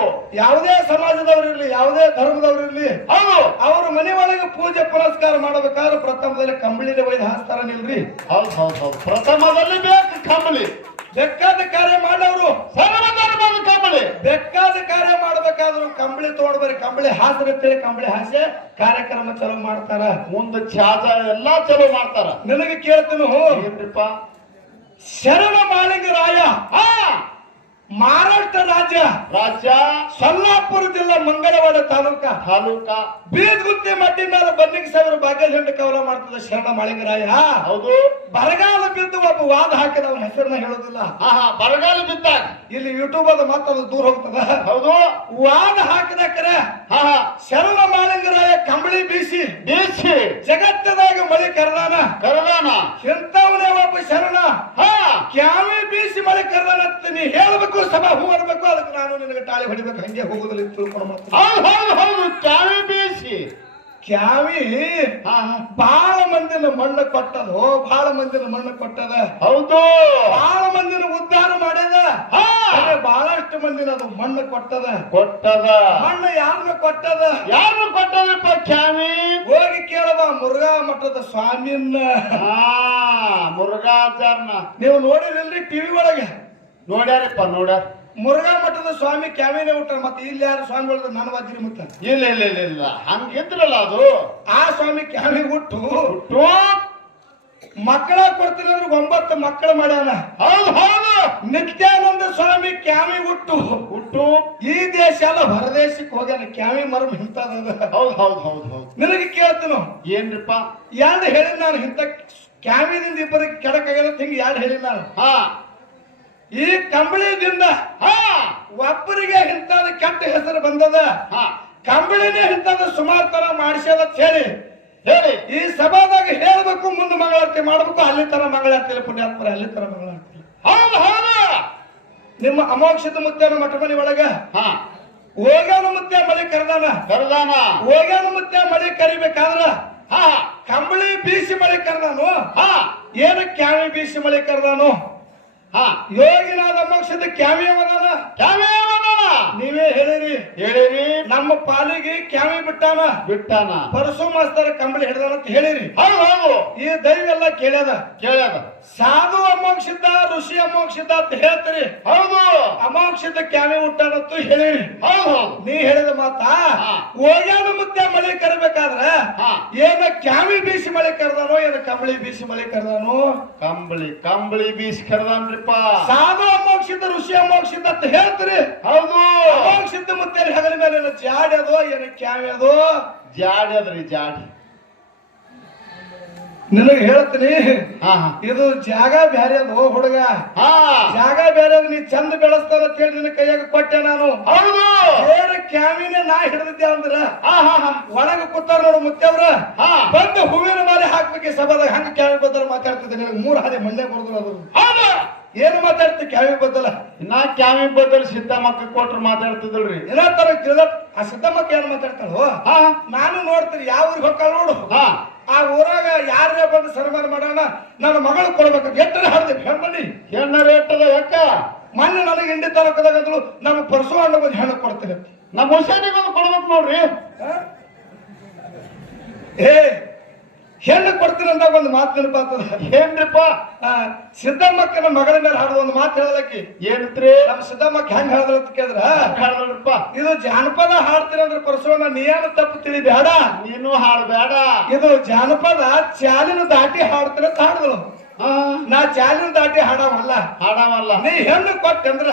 ಯಾವುದೇ ಸಮಾಜದವರಿರ್ಲಿ ಯಾವುದೇ ಧರ್ಮದವರಿರ್ಲಿ ಹೌದು ಅವ್ರ ಮನೆ ಒಳಗೆ ಪೂಜೆ ಪುನಸ್ಕಾರ ಮಾಡಬೇಕಾದ್ರೆ ಪ್ರಥಮದಲ್ಲಿ ಕಂಬಳಿನ ಒಯ್ದು ಹಾಸ್ತಾರ ನಿಲ್ರಿ ಹೌದು ಪ್ರಥಮದಲ್ಲಿ ಬೇಕು ಕಂಬಳಿ ಬೇಕಾದ ಕಾರ್ಯ ಮಾಡೋರು ಸರ್ವಧರ್ಮದ ಕಂಬಳಿ ಬೇಕಾದ ಕಾರ್ಯ ಮಾಡ್ಬೇಕಾದ್ರು ಕಂಬಳಿ ತಗೊಂಡ್ಬರಿ ಕಂಬಳಿ ಹಾಸರತ್ತೇಳಿ ಕಂಬಳಿ ಹಾಸೆ ಕಾರ್ಯಕ್ರಮ ಚಲೋ ಮಾಡ್ತಾರ ಮುಂದೆ ಚಾಜ ಎಲ್ಲಾ ಚಲೋ ಮಾಡ್ತಾರ ನಿನಗೆ ಕೇಳ್ತೀನಿ ಏನ್ರಿಪ್ಪ ಶರಣ ಮಾಳಿಂಗರಾಯ ಮಹಾರಾಷ್ಟ್ರ ರಾಜ್ಯ ಸೊಲ್ಲಾಪುರ ಜಿಲ್ಲಾ ಮಂಗಳವಾಡ ತಾಲೂಕ ಬೀದ್ಗುತ್ತಿ ಮಡ್ಡಿ ಮೇಲೆ ಬನ್ನಿಂಗ್ ಸಾವಿರ ಭಾಗ್ಯದಂಡ ಕವಲ ಮಾಡ್ತದ ಶರಣ ಮಾಳಿಂಗರಾಯ ಹೌದು ಬರಗಾಲ ಬಿದ್ದು ಒಬ್ಬ ವಾದ ಹಾಕಿದ ಅವನ ಹೆಸರನ್ನ ಹೇಳೋದಿಲ್ಲ ಬರಗಾಲ ಬಿದ್ದಾಗ ಇಲ್ಲಿ ಯೂಟ್ಯೂಬ್ ಅದು ಮಾತದು ದೂರ ಹೋಗ್ತದ ಹೌದು ವಾದ ಹಾಕಿದ ಕರೆ ಶರಣ ಮಾಳಿಂಗರಾಯ ಕಂಬಳಿ ಬೀಸಿ ಜಗತ್ತದಾಗ ಮಳೆ ಕರೆದಾನ ಎಂತವನೇ ಒಬ್ಬ ಶರಣ ಕ್ಯಾವಿ ಬೀಸಿ ಮಳೆ ಕರೆದಾನ ನೀ ಹೇಳ್ಬೇಕು ಸಭಾ ಹೂ ಅನ್ಬೇಕು ಅದಕ್ಕೆ ನಾನು ನಿನಗೆ ಟಾಳಿ ಹೊಡಿಬೇಕು ಹಂಗೆ ಹೋಗೋದಿಲ್ಲ ತಿಳ್ಕೊಂಡು ಕ್ಯಾವಿ ಬೀಸಿ ಕ್ಯಾವಿ ಬಹಳ ಮಂದಿನ ಮಣ್ಣು ಕೊಟ್ಟದು ಹೌದು ಬಹಳ ಮಂದಿನ ಉದ್ಧಾರ ಮಾಡ್ಯದ ಬಹಳಷ್ಟು ಮಂದಿನ ಅದು ಮಣ್ಣು ಕೊಟ್ಟದ ಮಣ್ಣು ಯಾರನ್ನ ಕೊಟ್ಟದಪ್ಪ ಕ್ಯಾವಿ ಹೋಗಿ ಕೇಳದ ಮುರುಘಾ ಮಠದ ಸ್ವಾಮಿಯನ್ನ ಮುರುಘಾಚಾರ್ನ ನೀವು ನೋಡಿರಲ್ರಿ ಟಿವಿ ಒಳಗೆ ನೋಡ್ಯಾರಪ್ಪ ಮುರುಘಾ ಮಠದ ಸ್ವಾಮಿ ಕ್ಯಾವಿನೇ ಹುಟ್ಟ ಮತ್ತೆ ಇಲ್ಲಿ ಯಾರು ಸ್ವಾಮಿಗಳು ನನ್ನ ವಾದ್ರಿ ಮುತ್ತ ಇಲ್ಲ ಹಂಗಿದ್ರಲ್ಲ ಅದು ಆ ಸ್ವಾಮಿ ಕ್ಯಾವಿ ಹುಟ್ಟು ಮಕ್ಕಳ ಕೊಡ್ತೀನಿ ಅಂದ್ರೆ 9 ಮಕ್ಕಳು ಮಾಡ್ಯಾನ ಹೌದು ನಿತ್ಯಾನಂದ ಸ್ವಾಮಿ ಕ್ಯಾವಿ ಹುಟ್ಟು ಈ ದೇಶ ಎಲ್ಲ ಹೊರದೇಶಕ್ಕೆ ಹೋಗ್ಯಾನ ಕ್ಯಾವಿ ಮರಮ್ ಇಂತದ ಹೌದು ನಿನಗೆ ಕೇಳ್ತೀನು ಏನ್ರಿಪ್ಪ ಎರಡು ಹೇಳಿನ ನಾನು ಇಂತ ಕ್ಯಾವಿನಿಂದ ಇಬ್ಬರಿಗೆ ಕೆಡಕಾಗ್ಯದ ಹಿಂಗ ಎರಡು ಹೇಳಿನ ನಾನು ಈ ಕಂಬಳಿದಿಂದ ಒಬ್ಬರಿಗೆ ಇಂಥದ ಕೆಟ್ಟ ಹೆಸರು ಬಂದದ ಕಂಬಳಿನೇ ಇಂಥದ ಸುಮಾರು ತರ ಮಾಡಿಸ್ಯದ ಹೇಳಿ ಈ ಸಭಾದಾಗ ಹೇಳ್ಬೇಕು ಮುಂದೆ ಮಂಗಳಾರತಿ ಮಾಡ್ಬೇಕು ಅಲ್ಲಿ ತರ ಮಂಗಳಾರತಿ ಪುಣ್ಯಾತ್ಮರ ಅಲ್ಲಿ ತರ ಮಂಗಳಾರತಿ ನಿಮ್ಮ ಅಮೋಕ್ಷದ ಮುತ್ಯನ ಮಠ ಮನೆ ಒಳಗ ಹೋಗ್ಯಾನ ಮುತ್ಯ ಮಳೆ ಕರೆದಾನ ಹೋಗ್ಯಾನ ಮುತ್ಯ ಮಳೆ ಕರಿಬೇಕಾದ್ರ ಕಂಬಳಿ ಬೀಸಿ ಮಳೆ ಕರೆದಾನು ಏನು ಕ್ಯಾವಿ ಬೀಸಿ ಮಳೆ ಕರೆದಾನು ಯೋಗಿನಾದ ಮೋಕ್ಷದ ಕ್ಯಾವಿ ನೀವೇ ಹೇಳಿರಿ ನಮ್ಮ ಪಾಲಿಗೆ ಕ್ಯಾವಿ ಬಿಟ್ಟಾನ ಪರಸು ಮಾಸ್ತರ ಕಂಬಳಿ ಹಿಡ್ದಾನ ಅಂತ ಹೇಳಿರಿ ಈ ದೈವ ಎಲ್ಲ ಕೇಳ್ಯದ ಸಾಧು ಅಮೋಕ್ಷಿದ್ದ ಋಷಿ ಅಮೋಕ್ಷಿದ್ದ ಅಂತ ಹೇಳ್ತೀರಿ ಅಮೋಕ್ಷಿದ್ದ ಕ್ಯಾವಿ ಹುಟ್ಟಾನಂತೂ ಹೇಳಿರಿ ನೀ ಹೇಳಿದ ಮಾತಾ ಹೋಗ್ಯಾನ ಮುದ್ದೆ ಮಳೆ ಕರಬೇಕಾದ್ರ ಏನ ಕ್ಯಾವಿ ಬೀಸಿ ಮಳೆ ಕರೆದಾನೋ ಏನ ಕಂಬಳಿ ಬೀಸಿ ಮಳೆ ಕರೆದಾನೋ ಕಂಬಳಿ ಬೀಸಿ ಕರೆದಾನ್ರಿಪ್ಪ ಸಾಧು ಅಮೋಕ್ಷಿದ್ದ ಋಷಿ ಅಮೋಕ್ಷಿದ್ದ ಅಂತ ಹೇಳ್ತೀರಿ ಅಮೋಕ್ಷಿದ್ದ ಮುತ್ತೆ ಹಗಲ ಮೇಲೆ ಜಾಡಿ ಅದೋ ಏನ ಕ್ಯಾವಿ ಅದೋ ಜಾಡಿ ನಿನಗೆ ಹೇಳ್ತೀನಿ ಇದು ಜಾಗ ಬ್ಯಾರೆ ಅದು ಹುಡುಗ ಜಾಗ ಬೇರೆ ನೀ ಚಂದ ಬೆಳೆಸ್ತಾರ ಅಂತ ಹೇಳಿ ನಿನ್ನ ಕೈಯಾಗ ಕೊಟ್ಟೆ ನಾನು ಬೇರೆ ಕ್ಯಾವಿನೇ ನಾ ಹಿಡಿದಿದ್ದೆ ಅಂದ್ರ ಒಳಗ ಕೂತಾರ ನೋಡು ಮುತ್ತವ್ರ ಬಂದು ಹೂವಿನ ಮಾಲೆ ಹಾಕ್ಬೇಕು ಸಭಾದಾಗ ಹಂಗ ಕ್ಯಾವಿ ಬದಲ ಮಾತಾಡ್ತಿದ್ದೆ ನಿನಗೆ 3 ಹಾದಿ ಮಣ್ಣೆ ಬರುದ್ರ ಅದು ಏನು ಮಾತಾಡ್ತಿ ಕ್ಯಾವಿ ಬದಲ ನಾ ಕ್ಯಾವಿ ಬದಲ್ ಸಿದ್ದಮ್ಮಕ್ಕ ಕೊಟ್ರು ಮಾತಾಡ್ತಿದ್ದಲ್ರಿ ಏನೋ ತರ ಆ ಸಿದ್ದಮ್ಮಕ್ಕ ಏನ್ ಮಾತಾಡ್ತಾಳು ನಾನು ನೋಡ್ತೀನಿ ಯಾವ ಊರಿಗೆ ಹೊಕ್ಕಾಳ ನೋಡು ಆ ಊರಾಗ ಯಾರೇ ಬಂದು ಸನ್ಮಾನ ಮಾಡೋಣ ನನ್ನ ಮಗಳು ಕೊಡ್ಬೇಕು ಎಟ್ಟರೆ ಹಾಡ್ಬೇಕು ಹೆಣ್ಣಿ ಹೆಣ್ಣ ರೇಟದ ಯಾಕ ಮೊನ್ನೆ ನನಗೆ ಇಂಡಿ ತಾಲೂಕದಾಗ ಅಂದ್ರು ನಮ್ಮ ಪರಸು ಅಣ್ಣ ಒಂದು ಹೆಣ್ಣು ಕೊಡ್ತೀನಿ ಅಂತ. ನಮ್ಮ ಹುಷಾರಿಗೆ ಒಂದು ಕೊಡ್ಬೇಕು ನೋಡ್ರಿ. ಏ ಹೆಣ್ಣು ಕೊಡ್ತೀನಿ ಅಂದಾಗ ಒಂದು ಮಾತು ನೆನಪಾಗ್ತದ. ಏನ್ರಿಪ್ಪ? ಸಿದ್ದಮ್ಮಕ್ಕನ ಮಗಳ ಮೇಲೆ ಹಾಡುವ ಒಂದು ಮಾತು ಹೇಳಲಕ್ಕಿ ಏನತ್ರಿ? ನಮ್ಮ ಸಿದ್ದಮ್ಮಕ್ಕ ಹೆಂಗ್ ಹಾಡದ್ರ ಅಂತ ಕೇಳಿದ್ರ ಹಾಡ್ರಪ್ಪ, ಇದು ಜಾನಪದ ಹಾಡ್ತೀನಿ ಅಂದ್ರೆ ಪರಸೋಣ ನೀನು ತಪ್ಪು ತಿಳಿ ಬೇಡ, ನೀನು ಹಾಡ್ಬೇಡ. ಇದು ಜಾನಪದ ಚಾಲಿನ ದಾಟಿ ಹಾಡ್ತೀನಿ ಅಂತ ಹಾಡಿದ್ರು. ನಾ ಚಾಲಿನ ದಾಟಿ ಹಾಡವಲ್ಲ ಹಾಡವಲ್ಲ. ನೀ ಹೆಣ್ಣು ಕೊಟ್ಟೆ ಅಂದ್ರ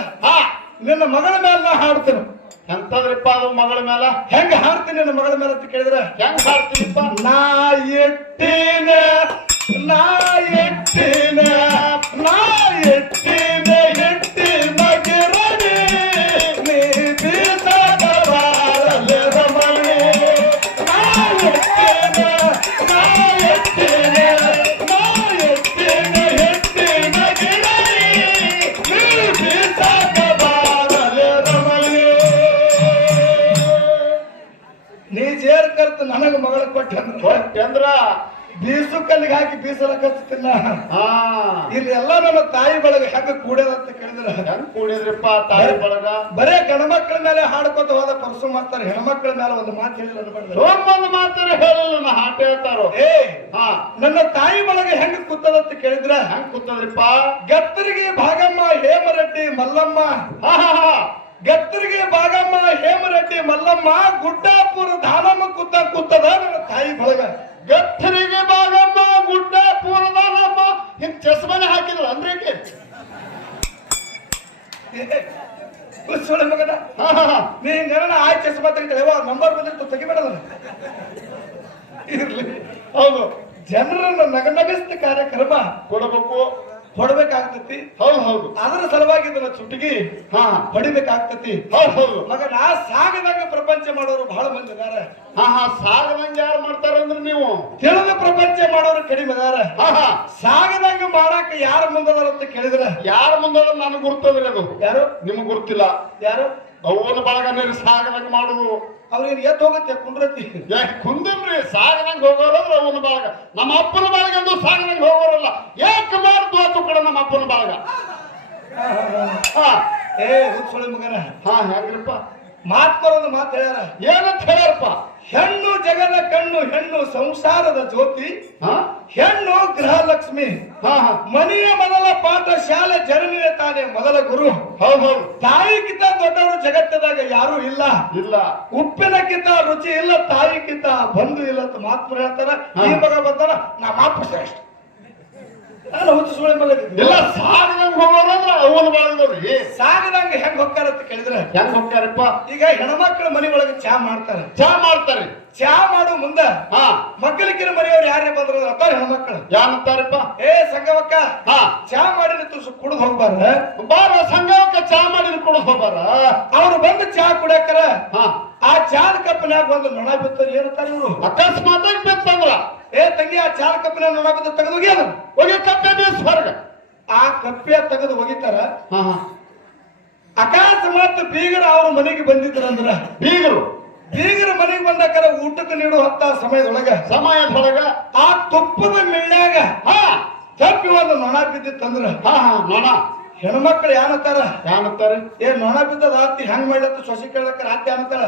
ನಿನ್ನ ಮಗಳ ಮೇಲೆ ನಾ ಹಾಡ್ತೀನಿ. ಎಂತದ್ರಿಪ್ಪ ಅದು ಮಗಳ ಮೇಲ? ಹೆಂಗ ಹಾಡ್ತೀನಿ ನಿನ್ನ ಮಗಳ ಮೇಲೆ ಅಂತ ಕೇಳಿದ್ರೆ ಹೆಂಗ್ ಹಾಡ್ತೀನಿಪ್ಪ? ನಾ ಎಟ್ಟಿನ ನಾ ಎಟ್ಟಿನ ನಾ ಎಟ್ಟಿನ ಎಟ್ಟಿನ ಗಿರಣಿ ನೀ ಬೀಸದ ಬಾರಲೆದ ಮನೆ. ನಾ ಎಟ್ಟಿನ ನಾ ಎಟ್ಟಿನ ನಾ ಎಟ್ಟಿನ ಎಟ್ಟಿನ ಗಿರಣಿ ನೀ ಬೀಸದ ಬಾರಲೆದ ಮನೆ. ನೀ ಜೇರ್ ಕರ್ತ ನನಗ ಮಗಳ ಕೊಟ್ಟಂದ್ರ ಬೀಸು ಕಲ್ಲಿಗೆ ಹಾಕಿ ಬೀಸಲಕ್ಕ ಹಚ್ಚತಿಲ್ಲ. ಇಲ್ಲಿ ಎಲ್ಲ ನನ್ನ ತಾಯಿ ಬಳಗ ಹೆಂಗ ಕೂಡ್ಯದ ಅಂತ ಕೇಳಿದ್ರ ಹೆಂಗ್ ಕೂಡಿದ್ರಿಪ್ಪ ತಾಯಿ ಬಳಗ? ಬರೇ ಗಣಮಕ್ಕಳ ಮೇಲೆ ಹಾಡ್ಕೊತ ಹೋದ ಪರಸು ಮಾಡ್ತಾರೆ, ಹೆಣ್ಮಕ್ಳ ಮೇಲೆ ಒಂದು ಮಾತು ಹೇಳಿಲ್ಲ ಒಂದು ಮಾತಾರ ಹೇಳಿಲ್ಲ ನಾ ಹಾಟ್ ಹೇಳ್ತಾರೋ. ನನ್ನ ತಾಯಿ ಬಳಗ ಹೆಂಗ ಕೂತದ ಅಂತ ಕೇಳಿದ್ರ ಹೆಂಗ್ ಕೂತದ್ರಿಪ್ಪ? ಗತ್ತರಿಗೆ ಭಾಗಮ್ಮ ಹೇಮರೆಡ್ಡಿ ಮಲ್ಲಮ್ಮ. ಗತ್ತರಿಗೆ ಭಾಗಮ್ಮ ಹೇಮರೆಡ್ಡಿ ಮಲ್ಲಮ್ಮ ಗುಡ್ಡಾಪುರ ಧಾನಮ್ಮ ಕೂತದ ನನ್ನ ತಾಯಿ ಬಳಗ. ಗತ್ತರಿಗೆ ಭಾಗಮ್ಮ ಗುಡ್ಡಾಪುರ ಧಾನಮ್ಮ ಹಿಂಗ್ ಚಸ್ಮನೆ ಹಾಕಿದ್ರು ಅಂದ್ರೆ ಮಗನ ನೀ ಆಯ್ತು ಚಸ್ಮಾ ತೆಗಿತಾಳೆ ನಂಬರ್ ಬಂದಿತ್ತು ತೆಗಿಬೇಡ. ಇರ್ಲಿ, ಹೌದು, ಜನರನ್ನ ನಗನಗಿಸಿದ ಕಾರ್ಯಕ್ರಮ ಕೊಡಬೇಕಾಗ್ತತಿ. ಹೌದು ಹೌದು, ಅದರ ಸಲುವಾಗಿ ಇದನ್ನ ಚುಟ್ಟಿಗೆ ಹೊಡಿಬೇಕಾಗ್ತತಿ. ಹೌದು ಹೌದು ಮಗನ ಸಾಗದಂಗ ಪ್ರಪಂಚ ಮಾಡೋರು ಬಹಳ ಮಂದಿ ಅದಾರ. ಸಾಗದಂಗ ಯಾರು ಮಾಡ್ತಾರ ಅಂದ್ರೆ ನೀವು ತಿಳಿದ ಪ್ರಪಂಚ ಮಾಡೋರು ಕಡಿಮೆ ಅದಾರ. ಸಾಗದಂಗ ಮಾಡಾಕ ಯಾರ ಮುಂದದಾರ ಅಂತ ಕೇಳಿದ್ರ ಯಾರ ಮುಂದದ ನನಗೆ ಗುರ್ತದ್ರಿ. ಅದು ಯಾರು? ನಿಮಗ್ ಗುರ್ತಿಲ್ಲ. ಯಾರು? ಅವನ ಬಳಗನೇ ಸಾಗದಂಗ ಮಾಡುದು. ಅವ್ರೇನ್ ಎದ್ದು ಹೋಗುತ್ತೆ ಕುಂಡ್ರತಿ ಕುಂದಲ್ರಿ. ಸಾಗದಂಗ ಹೋಗೋರಂದ್ರ ಅವನ ಬಳಗ. ನಮ್ಮ ಅಪ್ಪನ ಬಳಗ ಎಂದು ಸಾಗದಂಗ ಹೋಗೋರಲ್ಲ. ಏಕ ಮಾರ್ದು ಆತು ಕಡೆ ನಮ್ಮ ಅಪ್ಪನ ಬಳಗ. ಹುಚ್ಚುಳಿ ಮಗನ ಹೆಂಗ್ರಿಪ್ಪ? ಮಾತ್ಮರೊಂದು ಮಾತು ಹೇಳ್ಯಾರ. ಏನಂತ ಹೇಳ್ಯಾರಪ್ಪ? ಹೆಣ್ಣು ಜಗದ ಕಣ್ಣು, ಹೆಣ್ಣು ಸಂಸಾರದ ಜ್ಯೋತಿ, ಹೆಣ್ಣು ಗೃಹಲಕ್ಷ್ಮಿ, ಮನೆಯ ಮೊದಲ ಪಾಠ ಶಾಲೆ, ಜನನಿಯ ತಾನೇ ಮೊದಲ ಗುರು. ಹೌದು, ತಾಯಿಗಿಂತ ದೊಡ್ಡವರು ಜಗತ್ತದಾಗ ಯಾರು ಇಲ್ಲ. ಉಪ್ಪಿನಕ್ಕಿಂತ ರುಚಿ ಇಲ್ಲ, ತಾಯಿಗಿಂತ ಬಂಧು ಇಲ್ಲ ಅಂತ ಮಾತು ಹೇಳ್ತಾರ. ಈ ಮಗ ಬಂದಾರ ನಮ್ಮ ಅಪ್ಪ ಶ್ರೇಷ್ಠ. ನಾನು ಹುಚ್ಚುಳಿ ಮಗ ಎಲ್ಲ ಸಾಗದಂಗ ಹೋಗೋರಂದ್ರ ಅವನ ಬಳಗದವ್ರಿ. ಸಾಗದಂಗ ಹೆಂಗ್ ಹೊಕ್ಕಾರ ಅಂತ ಕೇಳಿದ್ರೆ ಹೆಂಗ್ ಹೋಗ್ತಾರಪ್ಪ? ಈಗ ಹೆಣ್ಮಕ್ಳ ಮನೆ ಒಳಗೆ ಚಾ ಮಾಡ್ತಾರೆ. ಚಾ ಮಾಡೋ ಮುಂದ ಮಕ್ಕಳಿಗಿನ ಮನೆಯವ್ರು ಯಾರೇ ಬಂದ್ರ ಅತ್ತಾರ ಹೆಣ್ಮಕ್ಳು ಯಾನಂತಾರಪ್ಪ? ಸಂಗವಕ್ಕ ಚಾ ಮಾಡಿ ಕುಡಿದು ಹೋಗ್ಬಾರ. ಬಾರ ಸಂಗವಕ್ಕ ಚಾ ಮಾಡಿ ಕುಡಿದು ಹೋಗ್ಬಾರ. ಅವ್ರು ಬಂದು ಚಾ ಕುಡಿಯಾಕರ ಆ ಚಾದ ಕಪ್ಪಿನಾಗ ಒಂದು ನೊಣ ಬಿತ್ತರು ಏನಂತಾರೆ ಇವ್ರು. ಅಕಸ್ಮಾತ್ ಬಿತ್ತಂದ್ರ ತಂಗಿ ಆ ಚಾದ ಕಪ್ಪಿನ ನೊಣ ಬಿತ್ತ ತೆಗೆದು ಹೋಗ್ಯಾರ. ಕಪ್ಪೆ ಬೇಸ್ವರ್ಗ ಆ ಕಪ್ಪೆ ತೆಗೆದು ಹೋಗಿತಾರ. ಅಕಸ್ಮಾತ್ ಬೀಗರ ಅವ್ರ ಮನೆಗೆ ಬಂದಿದ್ರಂದ್ರ ಬೀಗರ ಮನೆಗೆ ಬಂದಾಕರ ಊಟಕ್ಕೆ ನೀಡುವ ಸಮಯದೊಳಗ ಆ ತುಪ್ಪದ ಮಿಳ್ಳ್ಯಾಗ ತಪ್ಪಿ ಒಂದು ನೊಣ ಬಿದ್ದಿತ್ತಂದ್ರ ನೊಣ ಹೆಣ್ಮಕ್ಳು ಏನಂತಾರ? ನೊಣ ಬಿದ್ದದ ಆತಿ ಹೆಂಗ್ ಮಾಡ್ಲತ್ತ ಸೊಸಿ ಕೇಳಕ್ಕ ಆತಿ ಅನ್ನತಾಳ.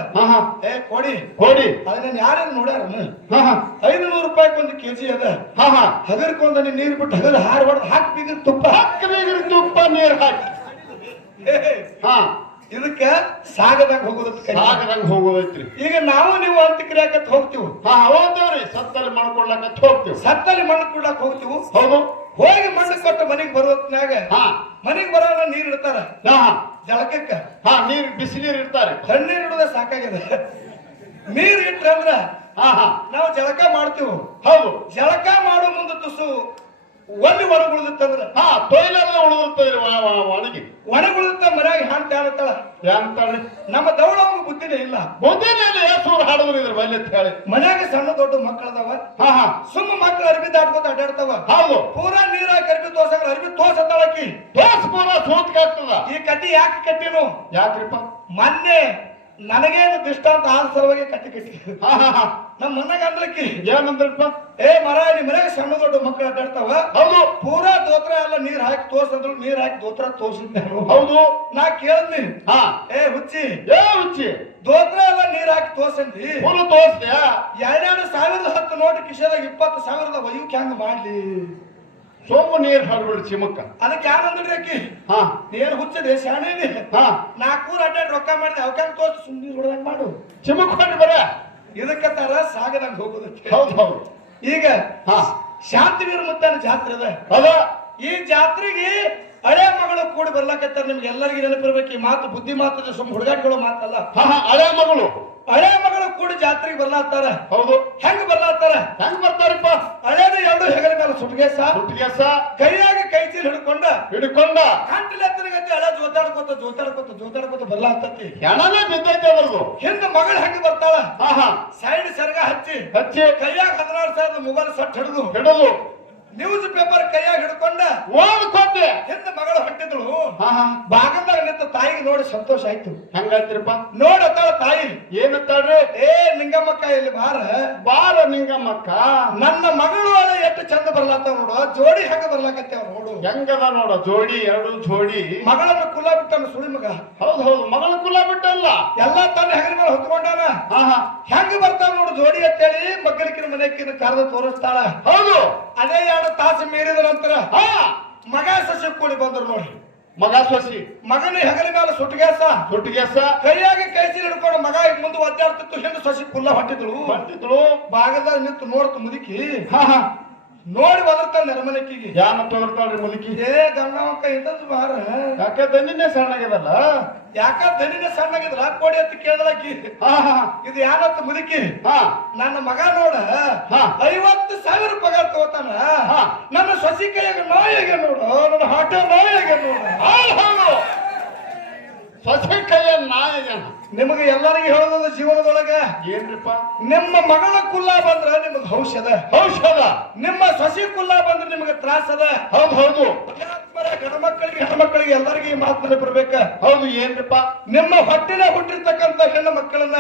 ಕೋಡಿ ಅದನ್ನ ಯಾರೇನು ನೋಡ್ಯಾರ? 500 ರೂಪಾಯಿ ಒಂದು ಕೆಜಿ ಅದ. ಹಗರ್ಕೊಂಡ ನೀರ್ ಬಿಟ್ಟು ಹಗರ್ ಹಾರ್ ಹೊಡೆದ್ ಹಾಕಿ ಬೀಗರ ತುಪ್ಪ ನೀರ್ ಹಾಕಿ ಇದಕ್ಕ ಸಾಗದಂಗ ಹೋಗೋದೈತ್ರಿ. ಈಗ ನಾವು ನೀವು ಅಂತ ಕ್ರಿಯಾಕತ್ ಹೋಗ್ತೀವಿ. ಹೌದವ್ರಿ, ಸತ್ತಲ್ಲಿ ಮಾಡ್ಕೊಡ್ಲಕ್ಕ ಹೋಗ್ತೀವಿ. ಸತ್ತಲ್ಲಿ ಮಣ್ಣು ಕೊಡ್ಲಾಕ್ ಹೋಗ್ತೀವಿ. ಹೌದು, ಹೋಗಿ ಮಣ್ಣು ಕೊಟ್ಟು ಮನೆಗೆ ಬರೋತ್ನಾಗ ಮನೆಗೆ ಬರೋಣ ನೀರ್ ಇಡ್ತಾರ ಜಳಕಕ್ಕ. ನೀರ್ ಬಿಸಿ ನೀರ್ ಇಡ್ತಾರೆ. ತಣ್ಣೀರ್ ಇಡೋದ ಸಾಕಾಗಿದೆ. ನೀರ್ ಇಟ್ರಂದ್ರ ನಾವು ಜಳಕ ಮಾಡ್ತೀವಿ. ಹೌದು, ಜಳಕ ಮಾಡೋ ಮುಂದೆ ತುಸು ಒಲ್ಲಿ ಒಣಗುಳಿದಿತ್ತಂದ್ರ ತೊಯ್ಲಾರದ ಉಳಿದಿರ್ತದ್ರಿ. ಒಣಗುಳಿದ ಮನ್ಯಾಗ ಹಾಂತ ಏನಂತಾಳೆ? ನಮ್ಮ ದೌಳವಾಗ ಬುದ್ಧಿನೇ ಇಲ್ಲ. ಸೂರ್ ಹಾಡಿದ್ರು ಇದ್ರ ಮೇಲೆ ಹೇಳಿ. ಮನ್ಯಾಗ ಸಣ್ಣ ದೊಡ್ಡ ಮಕ್ಕಳದಾವ. ಸುಮ್ಮ ಮಕ್ಕಳು ಅರ್ಬಿ ದಾಟ್ಕೋತ ಅಡ್ಡಾಡ್ತಾವ. ಹೌದು, ಪೂರಾ ನೀರಾಕಿ ಅರ್ಬಿ ತೋರ್ಸಂದ್ರ ಅರ್ಬಿ ತೋರ್ಸತ್ತಾಳಕಿ. ಪೂರಾ ಸೋತ್ಕಾಗ್ತದ. ಈ ಕಟ್ಟಿ ಯಾಕೆ ಕಟ್ಟಿನು? ಯಾಕ್ರಿಪ್ಪ? ಮೊನ್ನೆ ನನಗೇನು ದೃಷ್ಟಾಂತ ಆದ ಸಲುವಾಗಿ ಕಟ್ಟಿ ಹಾ ಹಾ ಹಾ ನಮ್ಮ ಮನೆಗೆ ಅಂದ್ರಕ್ಕಿ ಏನಂದ್ರಪ್ಪ ಏ ಮರ ನಿಮ್ ಮನೆಗೆ ಸಣ್ಣ ದೊಡ್ಡ ಮಕ್ಕಳು ಅಡ್ಡಾಡ್ತಾವ ಹೌದು ಪೂರಾ ದೋತ್ರ ಎಲ್ಲ ನೀರ್ ಹಾಕಿ ತೋರ್ಸಂದ್ರು ನೀರ್ ಹಾಕಿ ದೋತ್ರ ತೋರ್ಸಿದ್ದೆ ಹೌದು ನಾ ಕೇಳಿದ್ನಿ ಹಾ ಏ ಹುಚ್ಚಿ ಹುಚ್ಚಿ ದೋತ್ರ ಎಲ್ಲ ನೀರ್ ಹಾಕಿ ತೋರ್ಸಂದಿ ಫುಲ್ ತೋರ್ಸ್ದ್ಯಾ 2,010 ನೋಟ್ ಕಿಶದಾಗ 20,000 ವಯುಕ್ ಹೆಂಗ್ ಮಾಡ್ಲಿ ಸೋಮು ನೀರ್ ಹರ್ಬಿಡು ಚಿಮಕ್ಕ ಅದಕ್ಕೆ ಯಾರಂದ್ರಿ ಅಕ್ಕಿ ಹಾ ನೀನ್ ಹುಚ್ಚದೆ ಶಾಣೇನಿ ಹಾ 400 ಅಡ್ಡಾಡ್ ರೊಕ್ಕ ಮಾಡಿದೆ ಅವಕ್ಕಾಗ ತೋರ್ಸಿ ಸುಮ್ಮನೆ ಹೊಡೆದಂಗ್ ಮಾಡು ಚಿಮಕ್ ಹೊಂಡ್ ಬರ ಇದಕ್ಕೆ ತರ ಸಾಗದಂಗ್ ಹೋಗೋದಕ್ಕೆ ಹೌದು ಹೌದು ಈಗ ಹಾ ಶಾಂತಿವೀರ ಮುತ್ತನ ಜಾತ್ರೆ ಅದ ಅದ ಈ ಜಾತ್ರೆಗೆ ಹಳೆ ಮಗಳು ಕೂಡಿ ಬರ್ಲಾಕತ್ತಾರ ನಿಮ್ಗೆ ಎಲ್ಲರಿಗೂ ನೆನಪಿರ್ಬೇಕು ಈ ಮಾತು ಬುದ್ಧಿ ಮಾತು ಸುಮ್ ಹುಡುಗಾಟಿಗಳು ಮಾತಲ್ಲ ಹಾ ಹಾ ಹಳೆ ಮಗಳು ಹಳೆ ಮಗಳು ಕೂಡಿ ಜಾತ್ರೆಗೆ ಬರ್ಲಾತ್ತಾರ ಹೌದು ಹೆಂಗ್ ಬರ್ಲಾತ್ತಾರ ಹೆಂಗ್ ಬರ್ತಾರಪ್ಪ ಹಳೇದು ಎರಡು ಹೆಗಲ ಮೇಲೆ ಸುಟ್ಗೇಸ ಹುಟ್ಟಿಗೆಸ ಕೈಯಾಗ ಕೈ ಚೀಲ ಹಿಡ್ಕೊಂಡ ಕಂಟ್ಲಿ ಎತ್ತರಿಗತ್ತೆ ಹಳೆ ಜೋತಾಡ್ಕೋತ ಬರ್ಲಾತ್ತತಿ ಹೆಣನೇ ಬಿದ್ದೈತೆ ಅದರದು ಹಿಂದ ಮಗಳು ಹೆಂಗ್ ಬರ್ತಾಳ ಹಾ ಹಾ ಸೈಡ್ ಸರ್ಗ ಹಚ್ಚಿ ಕೈಯಾಗ 16,000 ಮೊಬೈಲ್ ಸಟ್ ಹಿಡಿದು ನ್ಯೂಸ್ ಪೇಪರ್ ಕೈಯಾಗ ಹಿಡ್ಕೊಂಡ ಓದ್ಕೋತೆ ಹಿಂದ ಮಗಳು ಹೊಟ್ಟಿದ್ಳು ಹಾ ಹಾ ಬಾಗಲ್ದಾಗ ನಿಂತ ತಾಯಿಗೆ ನೋಡಿ ಸಂತೋಷ ಆಯ್ತು ಹೆಂಗಾಯ್ತಿರಪ್ಪ ನೋಡತ್ತಾಳ ತಾಯಿ ಏನತ್ತಾಳ್ರಿ ಏ ನಿಂಗಮ್ಮಕ್ಕ ಇಲ್ಲಿ ಬಾರ ನಿಂಗಮ್ಮಕ್ಕ ನನ್ನ ಮಗಳು ಅದ ಎಷ್ಟು ಚಂದ ಬರ್ಲಾತಾವ ನೋಡು ಜೋಡಿ ಹೆಂಗ ಬರ್ಲಾಕತ್ತೇವ ನೋಡು ಹೆಂಗದ ನೋಡ ಜೋಡಿ ಎರಡು ಜೋಡಿ ಮಗಳನ್ನ ಕುಲ ಬಿಟ್ಟನ ಸುಳಿ ಮಗ ಹೌದು ಹೌದು ಮಗಳ ಕುಲ ಬಿಟ್ಟಲ್ಲ ಎಲ್ಲಾ ತನ್ನ ಹೆಗಲ ಮೇಲೆ ಹೊತ್ಕೊಂಡಾನ ಹಾ ಹಾ ಹೆಂಗ ಬರ್ತಾವ ನೋಡು ಜೋಡಿ ಅಂತೇಳಿ ಮಗ್ಗಲಿಕಿನ ಮನೆಕಿನ ಕರೆದು ತೋರಿಸ್ತಾಳ ಹೌದು ಅದೇ 2 ತಾಸು ಮೀರಿದ ನಂತರ ಹಾ ಮಗ ಸಸಿ ಕೂಡಿ ಬಂದ್ರು ನೋಡಿ ಮಗ ಸೊಸಿ ಮಗನ ಹೆಗಲ ಮೇಲೆ ಸುಟ್ಟಿಗೆಸ ಕೈಯಾಗ ಕೈ ಚೀಲ ಹಿಡ್ಕೊಂಡು ಮಗ ಮುಂದೆ ಒದ್ದಾಡ್ತಿತ್ತು ಹಿಂದೆ ಸಸಿ ಕುಲ್ಲ ಹೊಟ್ಟಿದ್ಳು ಬಾಗದಾಗ ನಿಂತು ನೋಡ್ತು ಮುದುಕಿ ಹಾ ಹಾ ನೋಡಿ ಬದರ್ತಾಳ ನೆರಮಲಕ್ಕಿಗೆ ಯಾನ ತೋರ್ತಾಳ್ರಿ ಮುದುಕಿ ಏ ಗಂಗಮ್ಮಕ್ಕ ಇದ್ದದ್ದು ಬಾರ ಯಾಕೆ ದನಿನೇ ಸಣ್ಣಗಿದಲ್ಲ ಯಾಕ ದನಿನ ಸಣ್ಣಗಿದ್ರ ಕೋಡಿ ಅಂತ ಕೇಳಲಕ್ಕಿ ಹಾ ಹಾ ಇದು ಯಾನತ್ತ ಮುದುಕಿ ಹಾ ನನ್ನ ಮಗ ನೋಡ ಹಾ 50,000 ಪಗಾರ ತಗೋತಾನ ಹಾ ನನ್ನ ಸಸಿ ಕೈಯಾಗ ನಾಯಿಗೆ ನೋಡು ನನ್ನ ಹಾಟ ನಾಯಿಗೆ ನೋಡು ಹೌದು ಸಸಿ ಕೈಯ ನಾಯಕನ ನಿಮಗೆ ಎಲ್ಲರಿಗೂ ಹೇಳೋದ ಜೀವನದೊಳಗ ಏನ್ರಿಪ್ಪ ನಿಮ್ಮ ಮಗಳ ಕುಲ್ಲ ಬಂದ್ರ ನಿಮಗ ಔಷಧ ನಿಮ್ಮ ಸಸಿ ಕುಲ್ಲ ಬಂದ್ರ ನಿಮಗೆ ತ್ರಾಸದ ಹೌದು ಹೌದು ಗಣಮಕ್ಕಳಿಗೆ ಹೆಣ್ಮಕ್ಕಳಿಗೆ ಎಲ್ಲರಿಗೂ ಈ ಮಾತನ್ನ ಬರ್ಬೇಕ ಹೌದು ಏನ್ರಿಪ್ಪ ನಿಮ್ಮ ಹೊಟ್ಟಿನ ಹುಟ್ಟಿರ್ತಕ್ಕಂತ ಹೆಣ್ಣು ಮಕ್ಕಳನ್ನ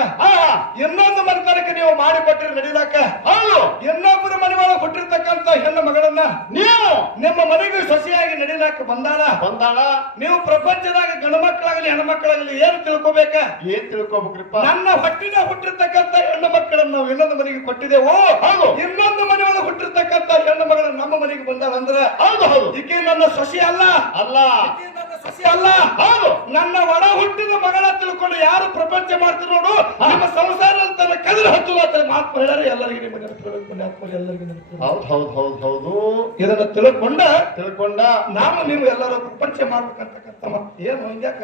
ಇನ್ನೊಂದು ಮನೆತನಕ್ಕೆ ನೀವು ಮಾಡಿಕೊಟ್ಟಿರಿ ನಡೀಲಾಕ ಹೌದು ಇನ್ನೊಬ್ಬರ ಮನೆ ಒಳಗೆ ಹುಟ್ಟಿರ್ತಕ್ಕಂತ ಹೆಣ್ಣು ಮಗಳನ್ನ ನೀವು ನಿಮ್ಮ ಮನೆಗೆ ಸಸಿಯಾಗಿ ನಡೀಲಾಕ ಬಂದಾಳ ನೀವು ಪ್ರಪಂಚದಾಗ ಗಣಮಕ್ಕಳಾಗಲಿ ಹೆಣ್ಮಕ್ಕಳಾಗಲಿ ಏನು ತಿಳ್ಕೊಬೇಕ ಏನ್ ತಿಳ್ಕೊಬೇಕ್ರಿಪ್ಪ ನನ್ನ ಹೊಟ್ಟಿನ ಹುಟ್ಟಿರ್ತಕ್ಕಂತ ಹೆಣ್ಣು ಮಕ್ಕಳನ್ನ ನಾವು ಇನ್ನೊಂದು ಮನೆಗೆ ಕೊಟ್ಟಿದ್ದೇವೋ ಇನ್ನೊಂದು ಮನೆ ಒಳಗೆ ಹುಟ್ಟಿರ್ತಕ್ಕಂತ ಹೆಣ್ಣು ಮಗಳನ್ನ ನಮ್ಮ ಮನೆಗೆ ಬಂದಾಳ ಅಂದ್ರ ಹೌದು ಈಕೆ ನನ್ನ ಸಸಿ ಅಲ್ಲ ಈಕೆ ನನ್ನ ಸಸಿ ಅಲ್ಲ ನನ್ನ ಒಡ ಹುಟ್ಟಿದ ಮಗಳ ತಿಳ್ಕೊಂಡು ಯಾರು ಪ್ರಪಂಚ ಮಾಡ್ತಾರೆ ನೋಡು ನಿಮ್ಮ ಸಂಸಾರದಲ್ಲಿ ತನ್ನ ಕದಲು ಹಚ್ಚುವ ಮಾತು ಹೇಳಾರೆ ಎಲ್ಲರಿಗೂ ನಿಮ್ಮ ನೆನಪಿರಬೇಕು ಎಲ್ಲರಿಗೂ ಹೌದು ಇದನ್ನ ತಿಳ್ಕೊಂಡ ನಾವು ನೀವು ಎಲ್ಲರೂ ಪ್ರಪಂಚ ಮಾಡ್ಬೇಕಂತಕ್ಕಂಥ ಮಾತು ಏನು ಹಿಂಗ್ಯಾಕ